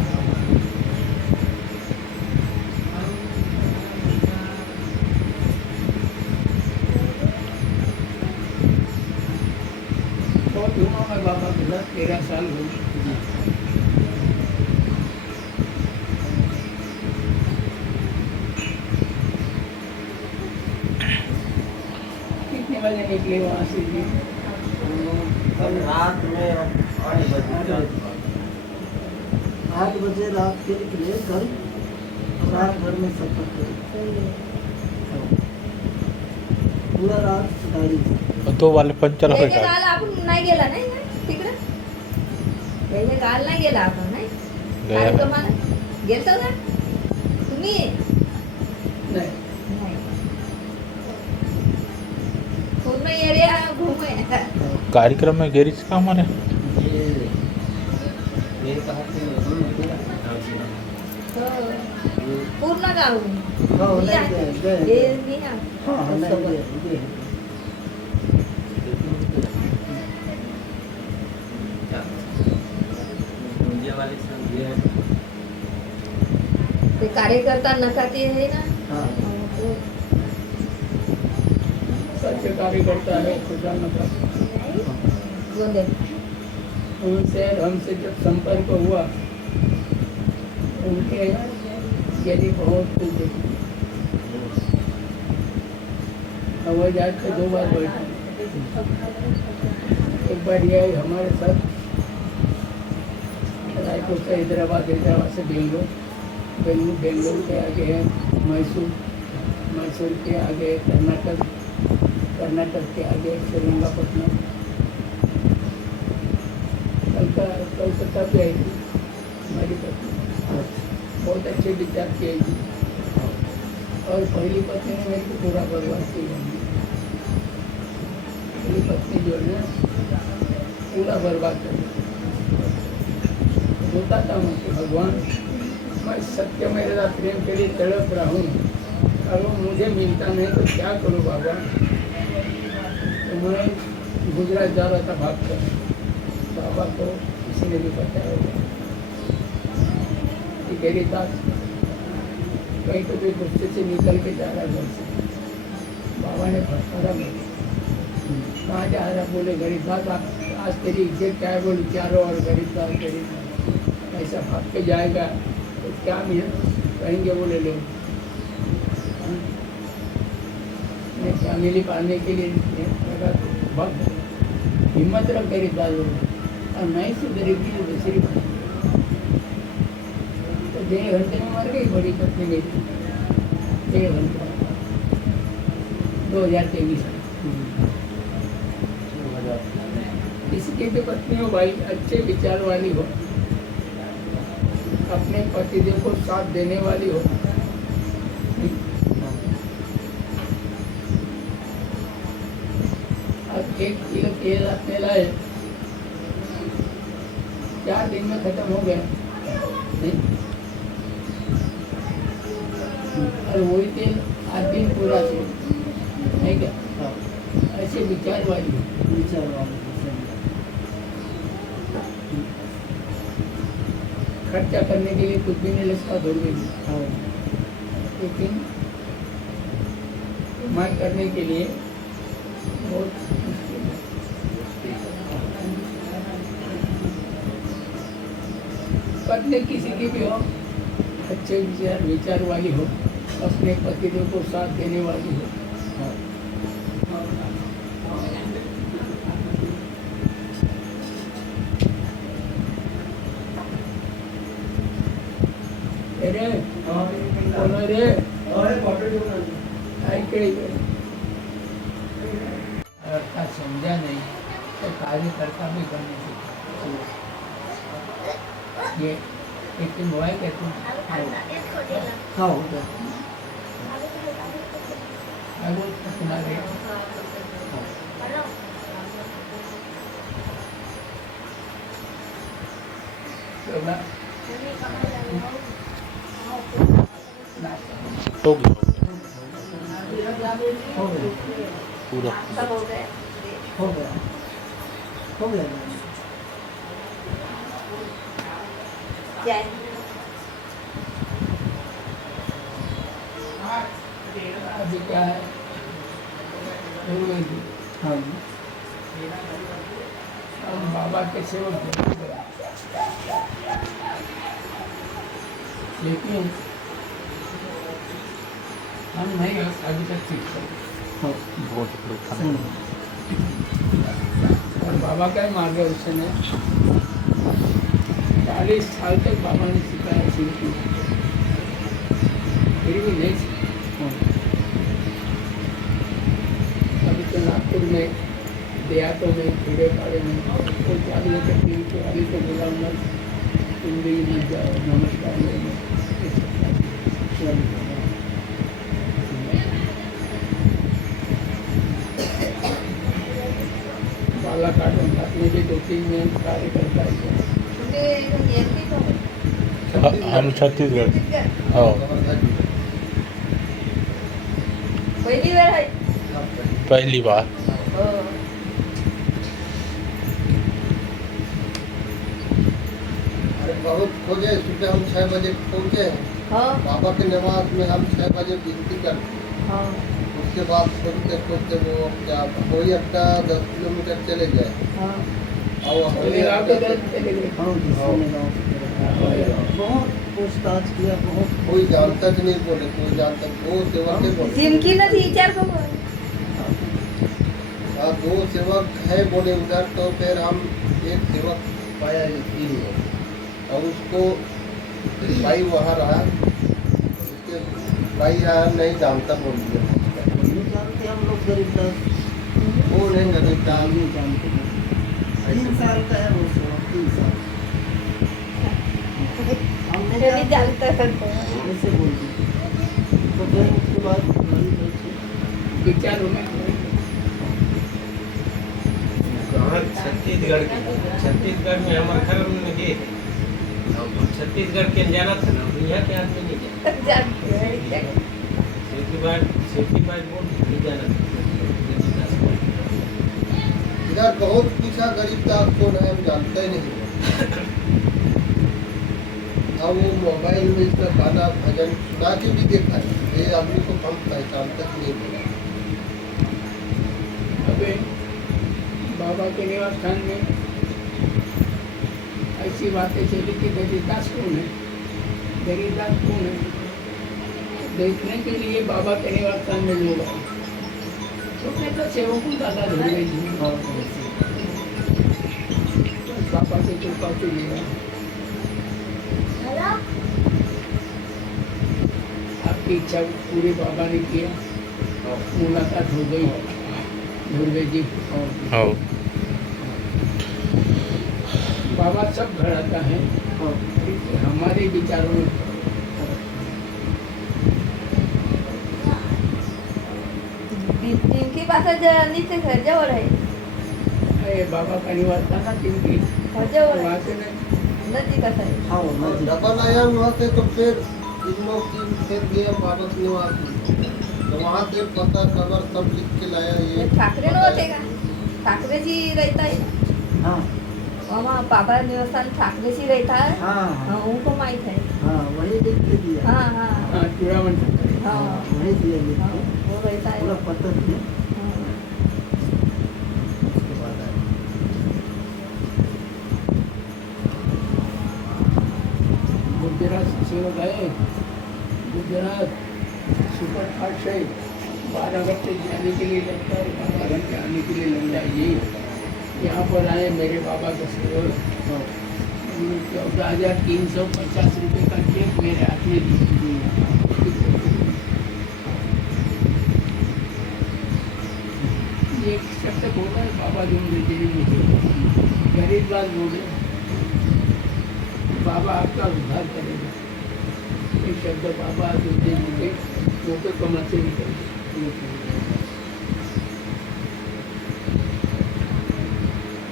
बहुत घूमा मैं बाबा के साथ, 13 साल हो गए। लगे निकले वहाँ से जी। कल रात में हम 8 बजे 8 बजे रात के निकले कल, रात भर में सफर करे, सही आहे. पूरा रात गाड़ी. तो वाले पंचर होय त्याच्या का काल आपण नाही गेला नाही ना तिकडे. त्याच्या काल नाही गेला आपण नाही. कार्यक्रमाला गेलतो का तुम्ही? नहीं नाही. पूर्ण एरिया घूमे. कार्यक्रम में गेरीज का हमारे ये कहा कि हो. पूर्ण गाव. हो, मी नाही आहे. गए. हे मी आहे. हाँ, नहीं गए. ते कार्यकर्ता नका ते आहे ना. हाँ. तो सच्चे कार्यकर्ता है खुदा न गोंधळ. उनसे हमसे जब संपर्क हुआ उनके यदि बहुत कुछ देखी हवाई जहाज पे 2 बार बैठे. एक बार ये हमारे साथ रायपुर से हैदराबाद, हैदराबाद से बेंगलोर, बेंगलोर के आगे है मैसूर, मैसूर के आगे है कर्नाटक, कर्नाटक के आगे है श्रीरंगपट्टनम. कलकत्ता पे आई थी हमारी पत्नी. बहुत अच्छे विचार किए थी और पहली पत्नी ने मेरे को पूरा बर्बाद किया. पहली पत्नी जो है ना पूरा बर्बाद कर दिया. होता था मुझे भगवान मैं सत्य मेरे साथ प्रेम के लिए तड़प रहा हूँ और वो मुझे मिलता नहीं तो क्या करूँ भगवान. तो मैं गुजरात जा रहा था भाग कर. बाबा को किसी ने भी बताया होगा कि मेरे साथ कहीं तो भी गुस्से से निकल के जा रहा घर से. बाबा ने फटकारा मुझे. कहाँ जा रहा? बोले गरीब बात आज तेरी इज्जत क्या है? बोली चारों और गरीब बात गरीब ऐसा भाग के जाएगा तो क्या मिले कहेंगे बोले लोग. मैं फैमिली पालने के लिए लगा बहुत हिम्मत रख गरीब बात बोले और नहीं सुधरेगी तो दूसरी बात. तो 1.5 घंटे में मर गई बड़ी पत्नी मेरी. 1.5 घंटा 2023. इसकी भी पत्नी हो भाई अच्छे विचार वाली हो, अपने पतिदेव को साथ देने वाली हो. अब 1 किलो केला केला है 4 दिन में खत्म हो गया नहीं? और वही तेल 8 दिन पूरा थे नहीं क्या? हाँ. ऐसे विचार वाली हो. विचार वाले. खर्चा करने के लिए कुछ भी नहीं लगता दौड़ गई. हाँ. लेकिन कमाई करने के लिए बहुत मुश्किल है. पत्नी किसी की भी हो अच्छे विचार वाली हो, अपने पतिदेव को साथ देने वाली हो. हाँ. अरे बोलो रे ऐकडे का समझा नहीं तो कार्यकर्ता भी करने से ये एक दिन हुआ है क्या तुम? हाँ, हो गया. मैं वो सुना रहे तो मैं हो गया हो गया. पूरा सब हो गए. हो गया. हो गया. जय. अभी क्या है हाँ. हम बाबा के सेवक बन गए. लेकिन हम नहीं अभी तक सीख सकते. हो बहुत लोग खाना और बाबा का ही मार्गदर्शन है। 40 साल तक बाबा ने सिखाया शिल्पी, फिर भी नहीं सीखा। अभी तो नागपुर में देहातों में कीड़े पाड़े में कोई 40 तकलीफ तो अभी तो बोला मत, तुम भी मत जाओ, नमस्कार लेने। बालाघाट में भी 2-3 में कार्य करता है। तुम्ही नेमकी कोण? हम छत्तीसगढ़ छत्तीसगड? हो पहिली वेळ आहे पहली बार हो. अरे बहुत खोजे, सुबह हम 6 बजे पहुँचे। हो बाबा के नमाज में हम 6 बजे विनती करते, हो उसके बाद खोजते खोजते वो क्या कोई अपना 10 किलोमीटर चले गए हो. और चले हमें गाँव के तरफ चले गए। हाँ जिसने गाँव से बहुत पूछताछ किया, बहुत कोई जानता ही नहीं बोले, कोई जानता दो सेवक के बोले। जिनकी नदी विचार करू. हाँ, 2 सेवक है बोले उधर, तो फिर हम एक सेवक पाया इसी में और उसको भाई वहाँ रहा, उसके भाई यहाँ नहीं जानता बोल दिया। नहीं जानते हम लोग गरीबदास, वो नहीं जानता। नहीं जानते। 3 साल का है वो सेवा, 3 साल हम नहीं त्यांनी जानते, जाणतं ऐसे बोल दी। तो फिर उसके बाद गाड़ी बैठी, विचारों में कहाँ छत्तीसगढ़ में हमारे घर में गए थे। अब छत्तीसगढ़ के जाना था ना, यहाँ के आदमी नहीं जाना। सेफ्टी बाइक बोर्ड नहीं जाना था। इधर बहुत पूछा गरीबदास कौन है, हम जानते ही नहीं। अब वो मोबाइल में इसका गाना भजन सुना के भी देखा है, ये आदमी को हम पहचान तक नहीं मिला। अबे बाबा के निवास स्थान में ऐसी बातें चली कि गरीबदास कौन है, गरीबदास कौन है। देखने के लिए बाबा के निवास स्थान में लोग आए, तो मैं तो सेवकों दादा ढूंढ गई थी। पापा की कृपा से लिया, आपकी इच्छा पूरी बाबा ने किया, मुलाकात हो गई दुर्गे जी। हो बाबा सब घर आता है, हमारे विचारों में जिनकी पासा नीचे घर जवळ आहे, ये बाबा का निवास था ना जिनकी, घर जवळ वहाँ आहे, से नहीं नजीक असं आहे. हाँ नदी डबल आया वहाँ से, तो फिर इन लोग की फिर गए वापस निवास में। तो वहाँ से पता खबर सब लिख के लाया ये। ठाकरे नव्हते का? ठाकरेजी रहता है हाँ मामा, बाबा निवासान ठाकरेजी रहता है. हाँ हाँ, उनको माहित है. हाँ वही लिख के दिया। हाँ हाँ हाँ चूड़ामन हाँ हाँ वही दिया लिख हाँ, के। वो रहता है. पूरा पता दिया, हाँ. उसके बाद आया। गुजरात सेवक है, गुजरात सुपर फास्ट है, 12 घंटे जाने के लिए लगता है, 12 घंटे आने के लिए लग जाएगी। यहाँ पर आए मेरे बाबा का सेवक, 14,350 रुपये का चेक मेरे हाथ में दिया। एक शब्द बोला है बाबा जो मुझे गरीब बात बोले, बाबा आपका उद्धार करेगा। एक शब्द बाबा जो दे मुझे वो तो कमाते ही करेगा।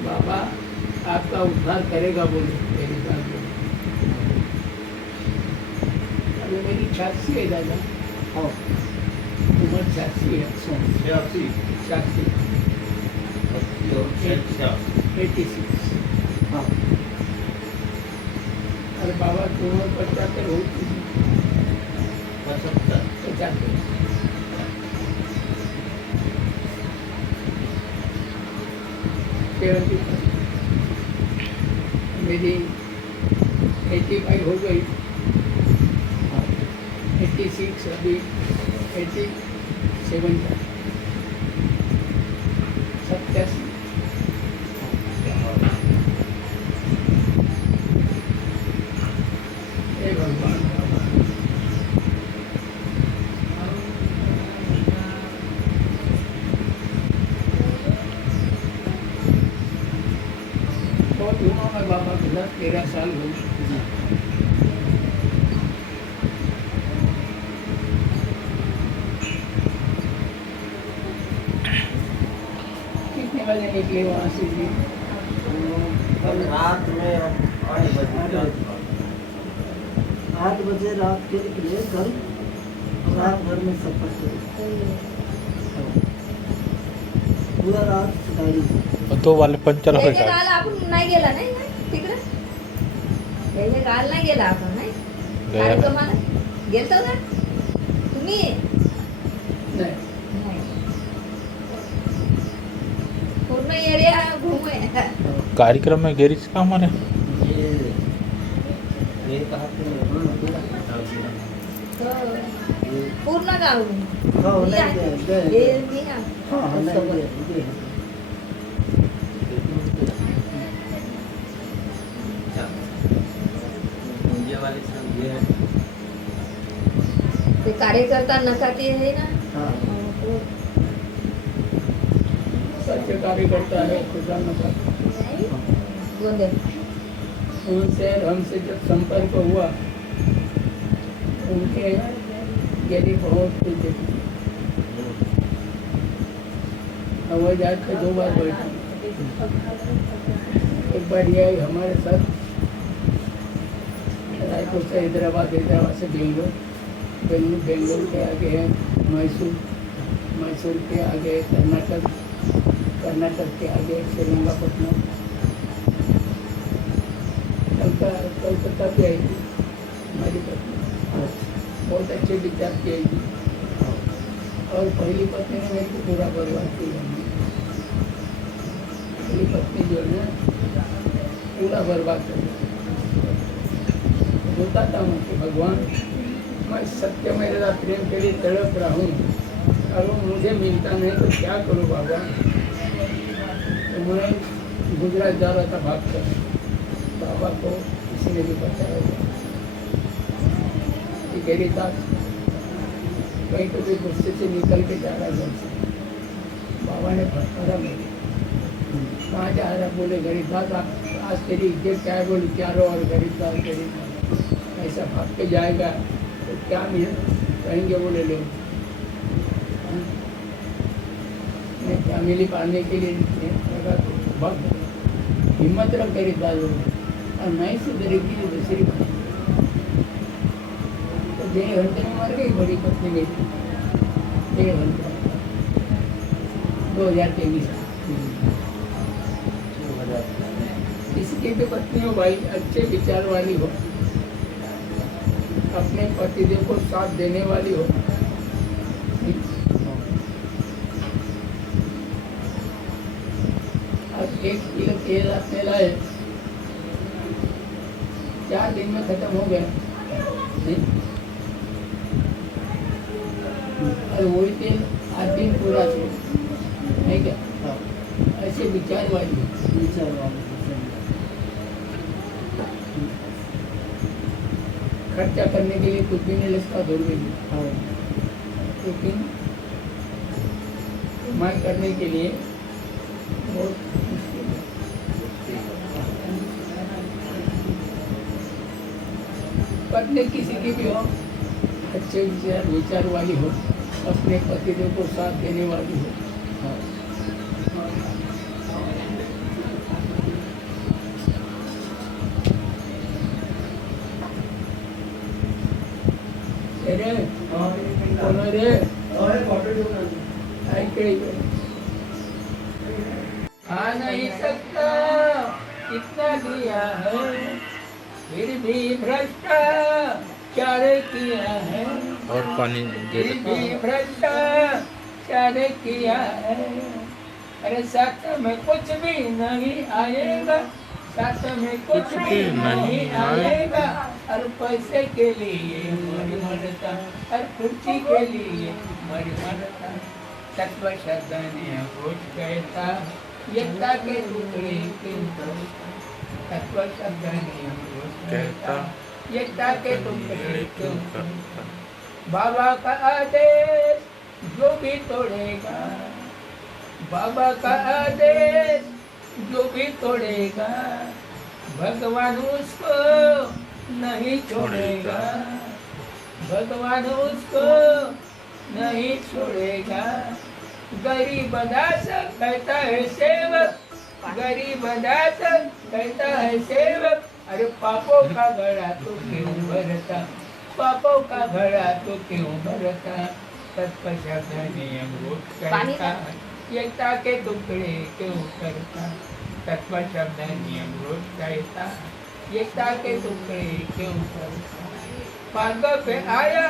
बाबा आपका उद्धार करेगा बोले मेरी बात बोले। अभी मेरी 86 है दादा, हाँ उम्र 86 है, 86 86। हाँ अरे बाबा तुम्हें 75 हो, 75 मेरी 85 हो गई, 86 अभी 87 का। कैसी हे भगवान बहुत दिनों में बाबा के साथ 13 साल हो गए। कितने बजे निकले वहाँ से जी? कल रात में 8 बजे रात के निकले कल, रात भर में सफर किया, पूरा रात गाड़ी से. तो वाले पंचर होय त्याच्या का काल आपण नाही गेला नाही ना तिकडे, त्याच्या काल नाही गेला आपण नाही गया. कार्यक्रमाला गेलतो का तुम्ही? नहीं नाही. पूर्ण एरिया घूमे. कार्यक्रम में गेरिज का हमारे ये कहा पूर्ण गाव हो, मी नाही आहे. गए, हे गए. मी आहे. हाँ, नहीं गए, गए. इंडिया वाले सब ये ते कार्यकर्ता नका ते है ना. हाँ. सच्चे कार्यकर्ता है खुदा न करे। गोंदे उनसे हमसे जब संपर्क हुआ उनके यदि बहुत कुछ देखी। हवाई जहाज पे 2 बार बैठा, एक बार ये आई हमारे साथ रायपुर से हैदराबाद, हैदराबाद से बेंगलोर, बेंगलोर के आगे है मैसूर, मैसूर के आगे है कर्नाटक, कर्नाटक के आगे है श्रीरंगपट्टनम, कलकत्ता भी आई थी हमारी पत्नी, बहुत अच्छे विचार की आई थी। और पहली पत्नी ने मेरे को पूरा बर्बाद किया। पहली पत्नी जो है ना पूरा बर्बाद कर दिया। बोलता था मैं कि भगवान मैं सत्य में मेरा प्रेम के लिए तड़प रहा हूँ और वो मुझे मिलता नहीं तो क्या करूँ बाबा। तो मैं गुजरात जा रहा था भाग कर, बाबा को किसी ने भी बताया कि गिरिदास कहीं तो भी गुस्से से निकल के जा रहा है घर से। बाबा ने फटकारा मुझे, कहाँ जा रहा? बोले गिरिदास आज तेरी इज्जत क्या है? बोली क्या रो और गिरिदास गिरिदास ऐसा भाग के जाएगा तो क्या नहीं कहेंगे बोले लोग। मैं फैमिली पालने के लिए लगा तो बहुत हिम्मत रख गिरिदास बोले और नहीं सुधरेगी तो दूसरी बात। तो 1.5 घंटे में मर गई बड़ी पत्नी मेरी, 1.5 घंटे 2023। किसी की पत्नी हो भाई अच्छे विचार वाली हो, अपने पतिदेव को साथ देने वाली हो, अब 1 किलो तेल आपने लाए 4 दिन में खत्म हो गया नहीं? और वही तेल 8 दिन पूरा थे नहीं क्या? हाँ. ऐसे विचार वाली विचार वाले. खर्चा करने के लिए कुछ भी नहीं लगता दौड़ गई, हाँ. लेकिन कमाई करने के लिए बहुत मुश्किल है। पत्नी किसी की भी हो, अच्छे विचार वाली हो, अपने पतिदेव को साथ देने वाली हो। हाँ. अरे कौन है रे? आई कहीं पे। खा नहीं सकता इतना दिया है, फिर भी भ्रष्टाचार किया है, और पानी दे फिर सकते भी भ्रष्टाचार किया है। अरे साथ में कुछ भी नहीं आएगा, साथ में कुछ भी नहीं आएगा। हर पैसे के लिए मर मरता, हर कुर्सी के लिए मर मरता। सत्व शब्द ने कुछ कहता एकता के टुकड़े क्यों करता, तत्व शब्द नियम रोज कहता, एकता के टुकड़े क्यों करता। बाबा का आदेश जो भी तोड़ेगा, बाबा का आदेश जो भी तोड़ेगा, भगवान उसको नहीं छोड़ेगा, भगवान उसको नहीं छोड़ेगा। गरीब दास कहता है सेवक, गरीब दास कहता है सेवक, अरे पापों का घड़ा तो क्यों भरता, पापों का घड़ा तो क्यों भरता। तत्पश्चात नियम रोज कहता, एकता के टुकड़े क्यों करता, तत्व शब्द नियम रोज कहता, एकता के टुकड़े क्यों करता। पाग पे आया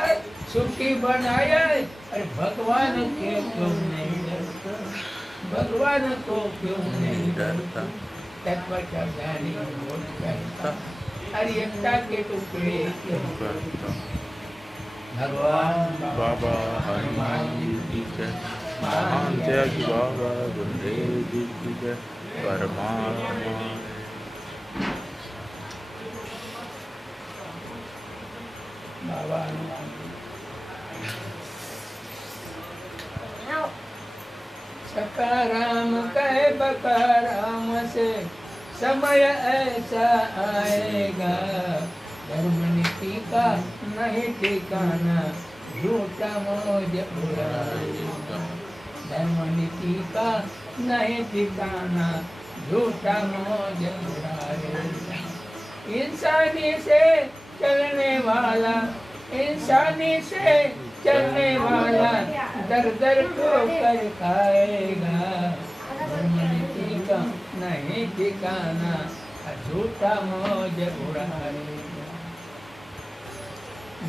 सुखी बनाया, अरे भगवान के क्यों नहीं डरता, भगवान को क्यों नहीं डरता। तत्व शब्द नियम रोज कहता, अरे एकता के टुकड़े क्यों करता। भगवान बाबा हनुमान जी की जय, महान त्यागी बाबा गुरुदेव जी की जय। परमात्मा बाबा हनुमान जी। सकाराम कहे बकाराम से समय ऐसा आएगा, धर्म नीति का नहीं ठिकाना, झूठा मौज उड़ाएगा। धर्म नीति का नहीं ठिकाना, झूठा मौज उड़ाएगा। इंसानी से चलने वाला, इंसानी से चलने वाला, दर दर ठोकर खाएगा। धर्म नीति का नहीं ठिकाना, झूठा मौज उड़ाएगा।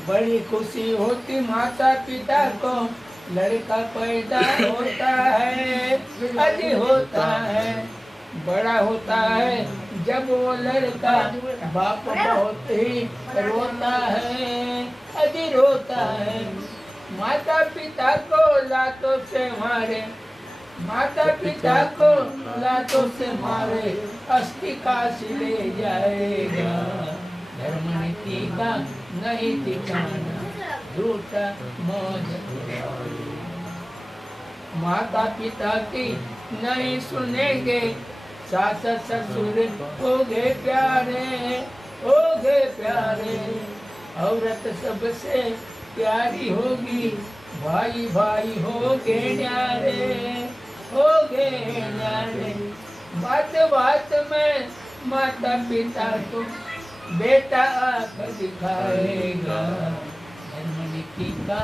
बड़ी खुशी होती माता पिता को, लड़का पैदा होता है, अजी होता है, बड़ा होता है जब वो लड़का, बाप बहुत ही रोता है, अजी रोता है। माता पिता को लातों से मारे, माता पिता को लातों से मारे, अस्थि काशी ले जाएगा। धर्म नीति का नहीं ठिकाना, झूठा मौज उड़ाएगा। माता पिता की नहीं सुनेंगे, सास ससुर हो गए प्यारे, हो गए प्यारे। औरत सबसे प्यारी होगी, भाई भाई हो गए न्यारे, हो गए न्यारे। बात बात में माता पिता को बेटा आँख दिखाएगा। धर्म नीति का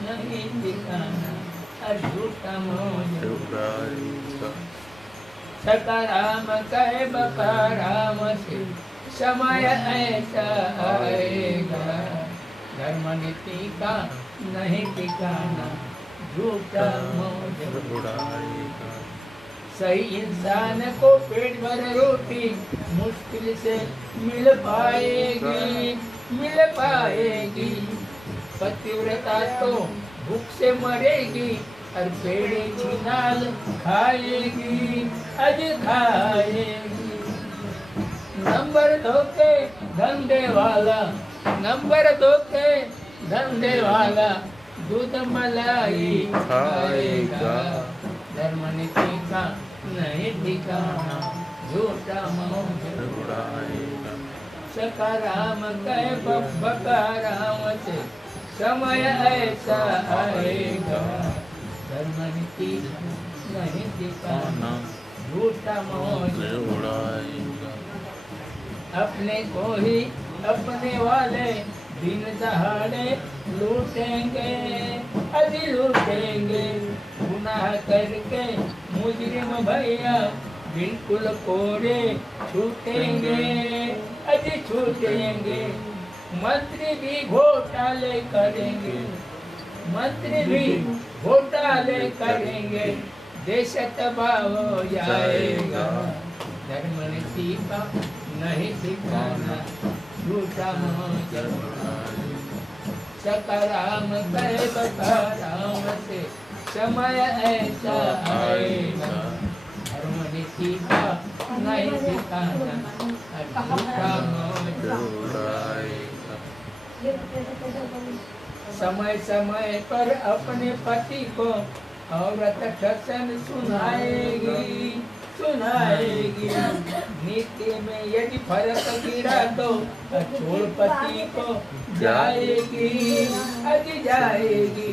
नहीं दिखाना, झूठा मौज उड़ाएगा। सकाराम कहे बकाराम से समय ऐसा आएगा। धर्म नीति का नहीं ठिकाना, झूठा मौज उड़ाएगा। सही इंसान को पेट भर रोटी मुश्किल से मिल पाएगी, मिल पाएगी। पतिव्रता तो भूख से मरेगी, और पेड़े छिनाल खाएगी, अज खाएगी। नंबर 2 के धंधे वाला, नंबर 2 के धंधे वाला, दूध मलाई खाएगा। धर्म नीति का नहीं ठिकाना, झूठा मौज उड़ाएगा। सकाराम कहे बकाराम से समय ऐसा आएगा। धर्म नीति नहीं ठिकाना, झूठा मौज उड़ाएगा। अपने को ही अपने वाले दिन दहाड़े लूटेंगे, अजी लूटेंगे। गुनाह करके मुजरिम भैया बिल्कुल कोड़े छूटेंगे, अजी छूटेंगे। मंत्री भी घोटाले करेंगे, मंत्री भी घोटाले करेंगे, देश तबाह हो जाएगा। धर्म नीति का नहीं ठिकाना, झूठा मौज उड़ाएगा। सकाराम कहे बकाराम से समय ऐसा आएगा। धर्म नीति टीका नहीं ठिकाना, झूठा मौज उड़ाएगा। समय समय पर अपने पति को औरत ठसन सुनाएगी, सुनाएगी। नीति में यदि फर्क गिरा तो छोड़ पति को जाएगी, अज जाएगी।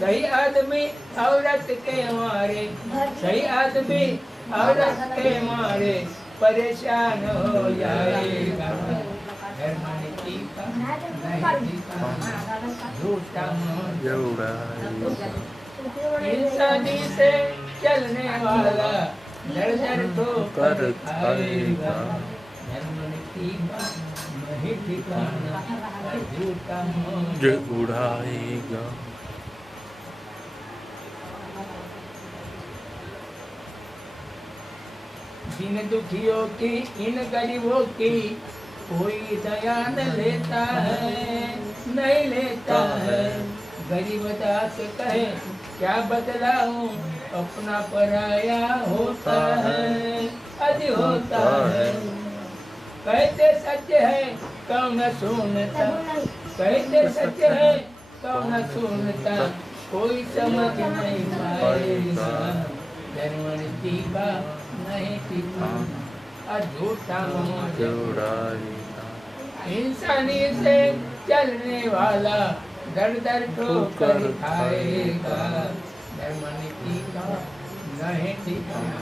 सही आदमी औरत के मारे, सही आदमी औरत के मारे परेशान हो जाएगा। धर्मनीति का नहीं ठिकाना, झूठा मौज उड़ाएगा। इंसानी से चलने वाला दर दर ठोकर खाएगा। धर्मनीति का नहीं ठिकाना, झूठा मौज उड़ाएगा। जिन दुखियों की इन गरीबों की कोई दया न लेता है, नहीं लेता है। गरीब दास कहे क्या बदलाऊं, अपना पराया होता है, अज होता है। कहते सच है कौन सुनता, कहते सच है कौन सुनता, कोई समझ नहीं पाएगा। धर्मनीति का नहीं ठिकाना, झूठा मौज उड़ाएगा। इंसानी से चलने वाला दर दर ठोकर खाएगा। धर्मनीति का नहीं ठिकाना,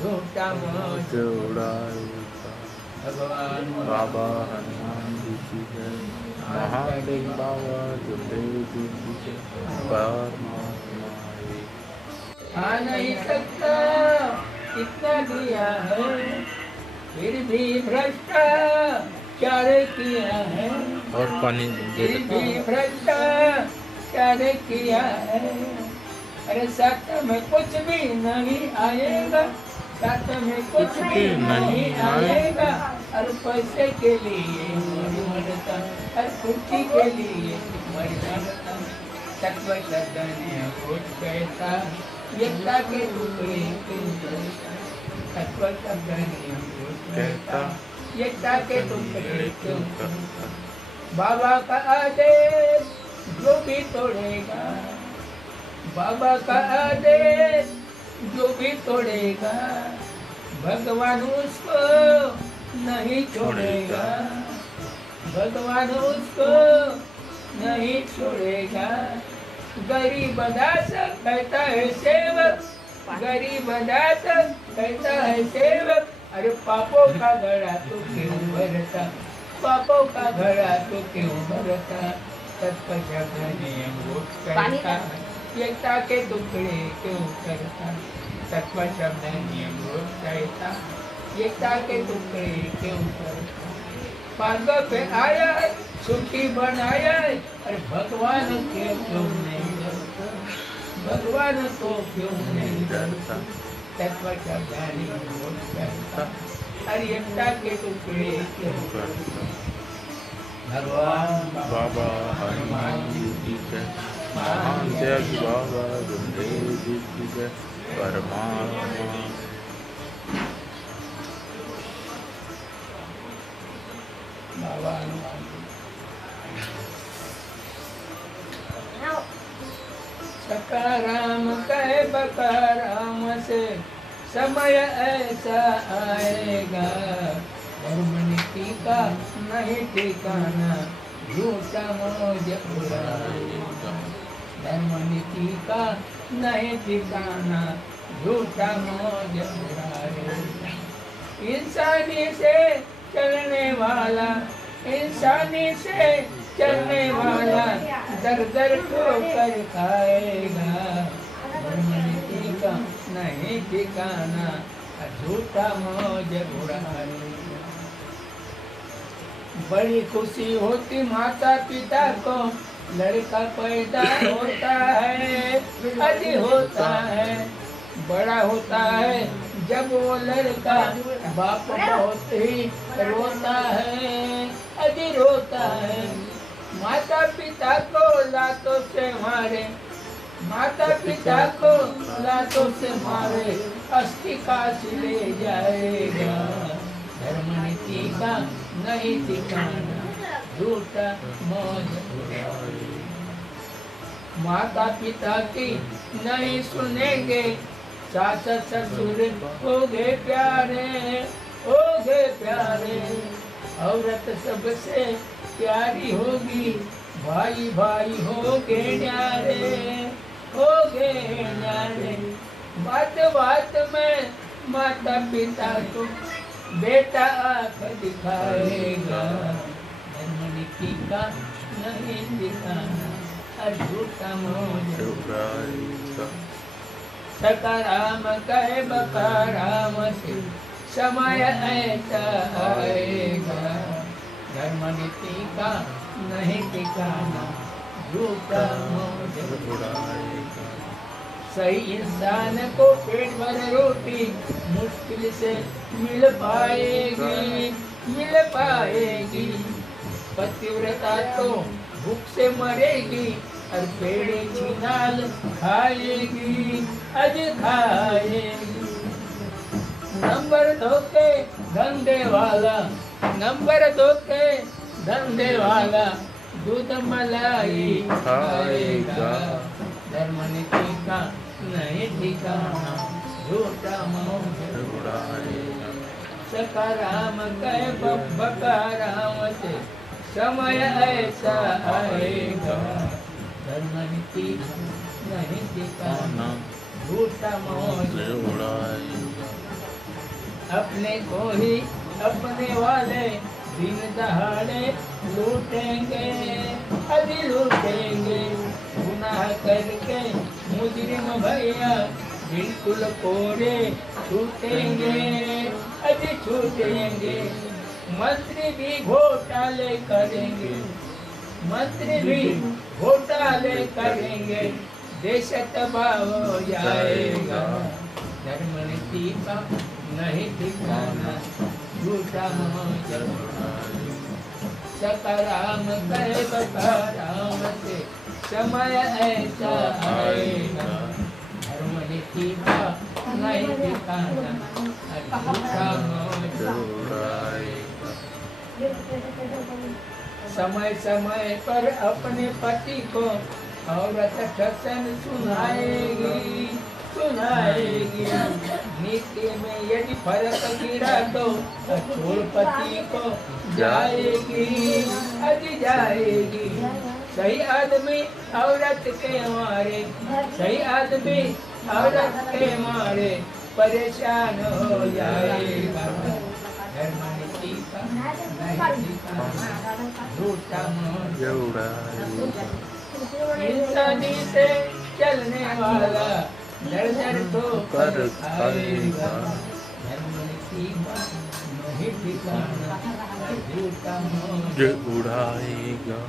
झूठा मौज उड़ाएगा। भगवान बाबा हनुमान जी की जय, महादेव बाबा जुदेव जी की जय। परमात्मा एक। आ नहीं सकता कितना दिया है, फिर भी भ्रष्टाचार किया है, और पानी दे फिर भी भ्रष्टाचार किया है। अरे साथ में कुछ भी नहीं आएगा, साथ में कुछ भी नहीं आएगा। और पैसे के लिए मरता, हर कुर्सी के लिए मरता। तत्व सदने कुछ पैसा एकता के टुकड़े क्यों करता, तत्व सदने कुछ पैसा एकता के टुकड़े क्यों करता। बाबा का आदेश जो भी तोड़ेगा, बाबा का आदेश जो भी तोड़ेगा, भगवान उसको नहीं छोड़ेगा, भगवान उसको नहीं छोड़ेगा। गरीब दास कहता है सेवक, गरीब दास कहता है सेवक। अरे पापों का घड़ा तो क्यों भरता, पापों का घड़ा तो क्यों भरता। तत्पश्चात नियम करता, एकता के टुकड़े क्यों करता। तत्व शब्द नियम कहता, एकता के टुकड़े क्यों करता। पांडव पे आया छुट्टी बनाया, अरे भगवान के क्यों नहीं डरता, भगवान को क्यों नहीं डरता। तत्व शब्द नियम कहता, अरे एकता के टुकड़े क्यों करता। भगवान बाबा हनुमान जी की जय, महान त्यागी बाबा गुरुदेव जी की जय। परमात्मा बाबा हनुमान जी। सकाराम कहे बकाराम से समय ऐसा आएगा। धर्मनीति का नहीं ठिकाना, झूठा मौज उड़ाएगा। धर्मनीति का नहीं ठिकाना, झूठा मौज उड़ाएगा। इंसानी से चलने वाला, इंसानी से चलने वाला दर दर ठोकर खाएगा। धर्मनीति का नहीं ठिकाना, झूठा मौज उड़ाएगा। बड़ी खुशी होती माता पिता को लड़का पैदा होता है, अजी होता है। बड़ा होता है जब वो लड़का, बाप बहुत ही रोता है, अजी रोता है। माता पिता को लातों से मारे, माता पिता को लातों से मारे अस्थि काशी ले जाएगा। धर्म नीति का नहीं ठिकाना, झूठा मौज उड़ाएगा। माता पिता की नहीं सुनेंगे, सास ससुर हो गए प्यारे, हो गए प्यारे। औरत सबसे प्यारी होगी, भाई भाई हो गए न्यारे, हो गए न्यारे। बात बात में माता पिता को बेटा आँख दिखाएगा। धर्म नीति का नहीं दिखाना, झूठा मौज उड़ाएगा। सकाराम कहे बकाराम से समय ऐसा आएगा। धर्म नीति का नहीं ठिकाना, झूठा मौज उड़ाएगा। सही इंसान को पेट भर रोटी मुश्किल से मिल पाएगी, मिल पाएगी। पतिव्रता तो भूख से मरेगी और पेड़े छिनाल खाएगी, अज खाएगी। नंबर 2 के धंधे वाला, नंबर 2 के धंधे वाला दूध मलाई खाएगा। धर्म नीति का नहीं ठिकाना, झूठा मौज उड़ाएगा। सकाराम कहे बकाराम से समय ऐसा आएगा। धर्म नीति नहीं ठिकाना, झूठा मौज उड़ाएगा। अपने को ही अपने वाले दिन दहाड़े लूटेंगे, अभी लूटेंगे। गुनाह करके मुजरिम भैया बिल्कुल कोरे छूटेंगे, अभी छूटेंगे। मंत्री भी घोटाले करेंगे, मंत्री भी घोटाले करेंगे, देश तबाह हो जाएगा। धर्म नीति का नहीं ठिकाना, झूठा मौज सकाराम कहे बकाराम से समय ऐसा आएगा। धर्म नीति का नहीं ठिकाना, झूठा मौज उड़ाएगा। समय समय पर अपने पति को औरत ठसन सुनाएगी, सुनाएगी। नीति में यदि फर्क गिरा तो कठोर पति को जाएगी, अज जाएगी। सही आदमी औरत के मारे, सही आदमी औरत के मारे परेशान हो जाएगा। धर्म नीति का नहीं ठिकाना, झूठा मौज उड़ाएगा। इंसानी से चलने वाला दर दर तो कर खाएगा। धर्म नीति का नहीं ठिकाना, झूठा मौज उड़ाएगा।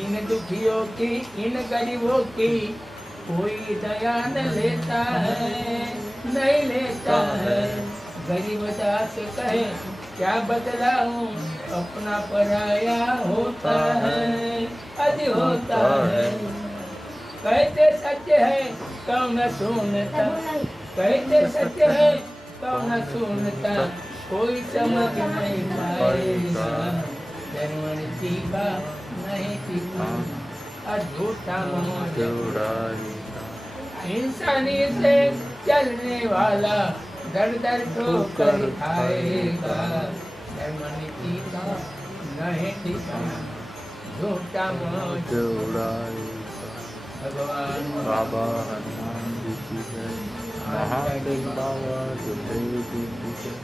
इन दुखियों की, इन गरीबों की कोई दया न लेता है, नहीं लेता है। गरीब दास कहे क्या बदलाऊं, अपना पराया होता है, अज होता है। कहते सत्य है कौन सुनता, कहते सत्य है कौन सुनता, कोई समझ नहीं पाएगा। धर्म नीति का नहीं ठिकाना, झूठा मौज उड़ाएगा। इंसानी से चलने वाला दर दर ठोकर खाएगा। धर्म नीति का नहीं ठिकाना, झूठा मौज उड़ाएगा। भगवान बाबा हनुमान जी की जय। महादेव बाबा जो देव जी की जय।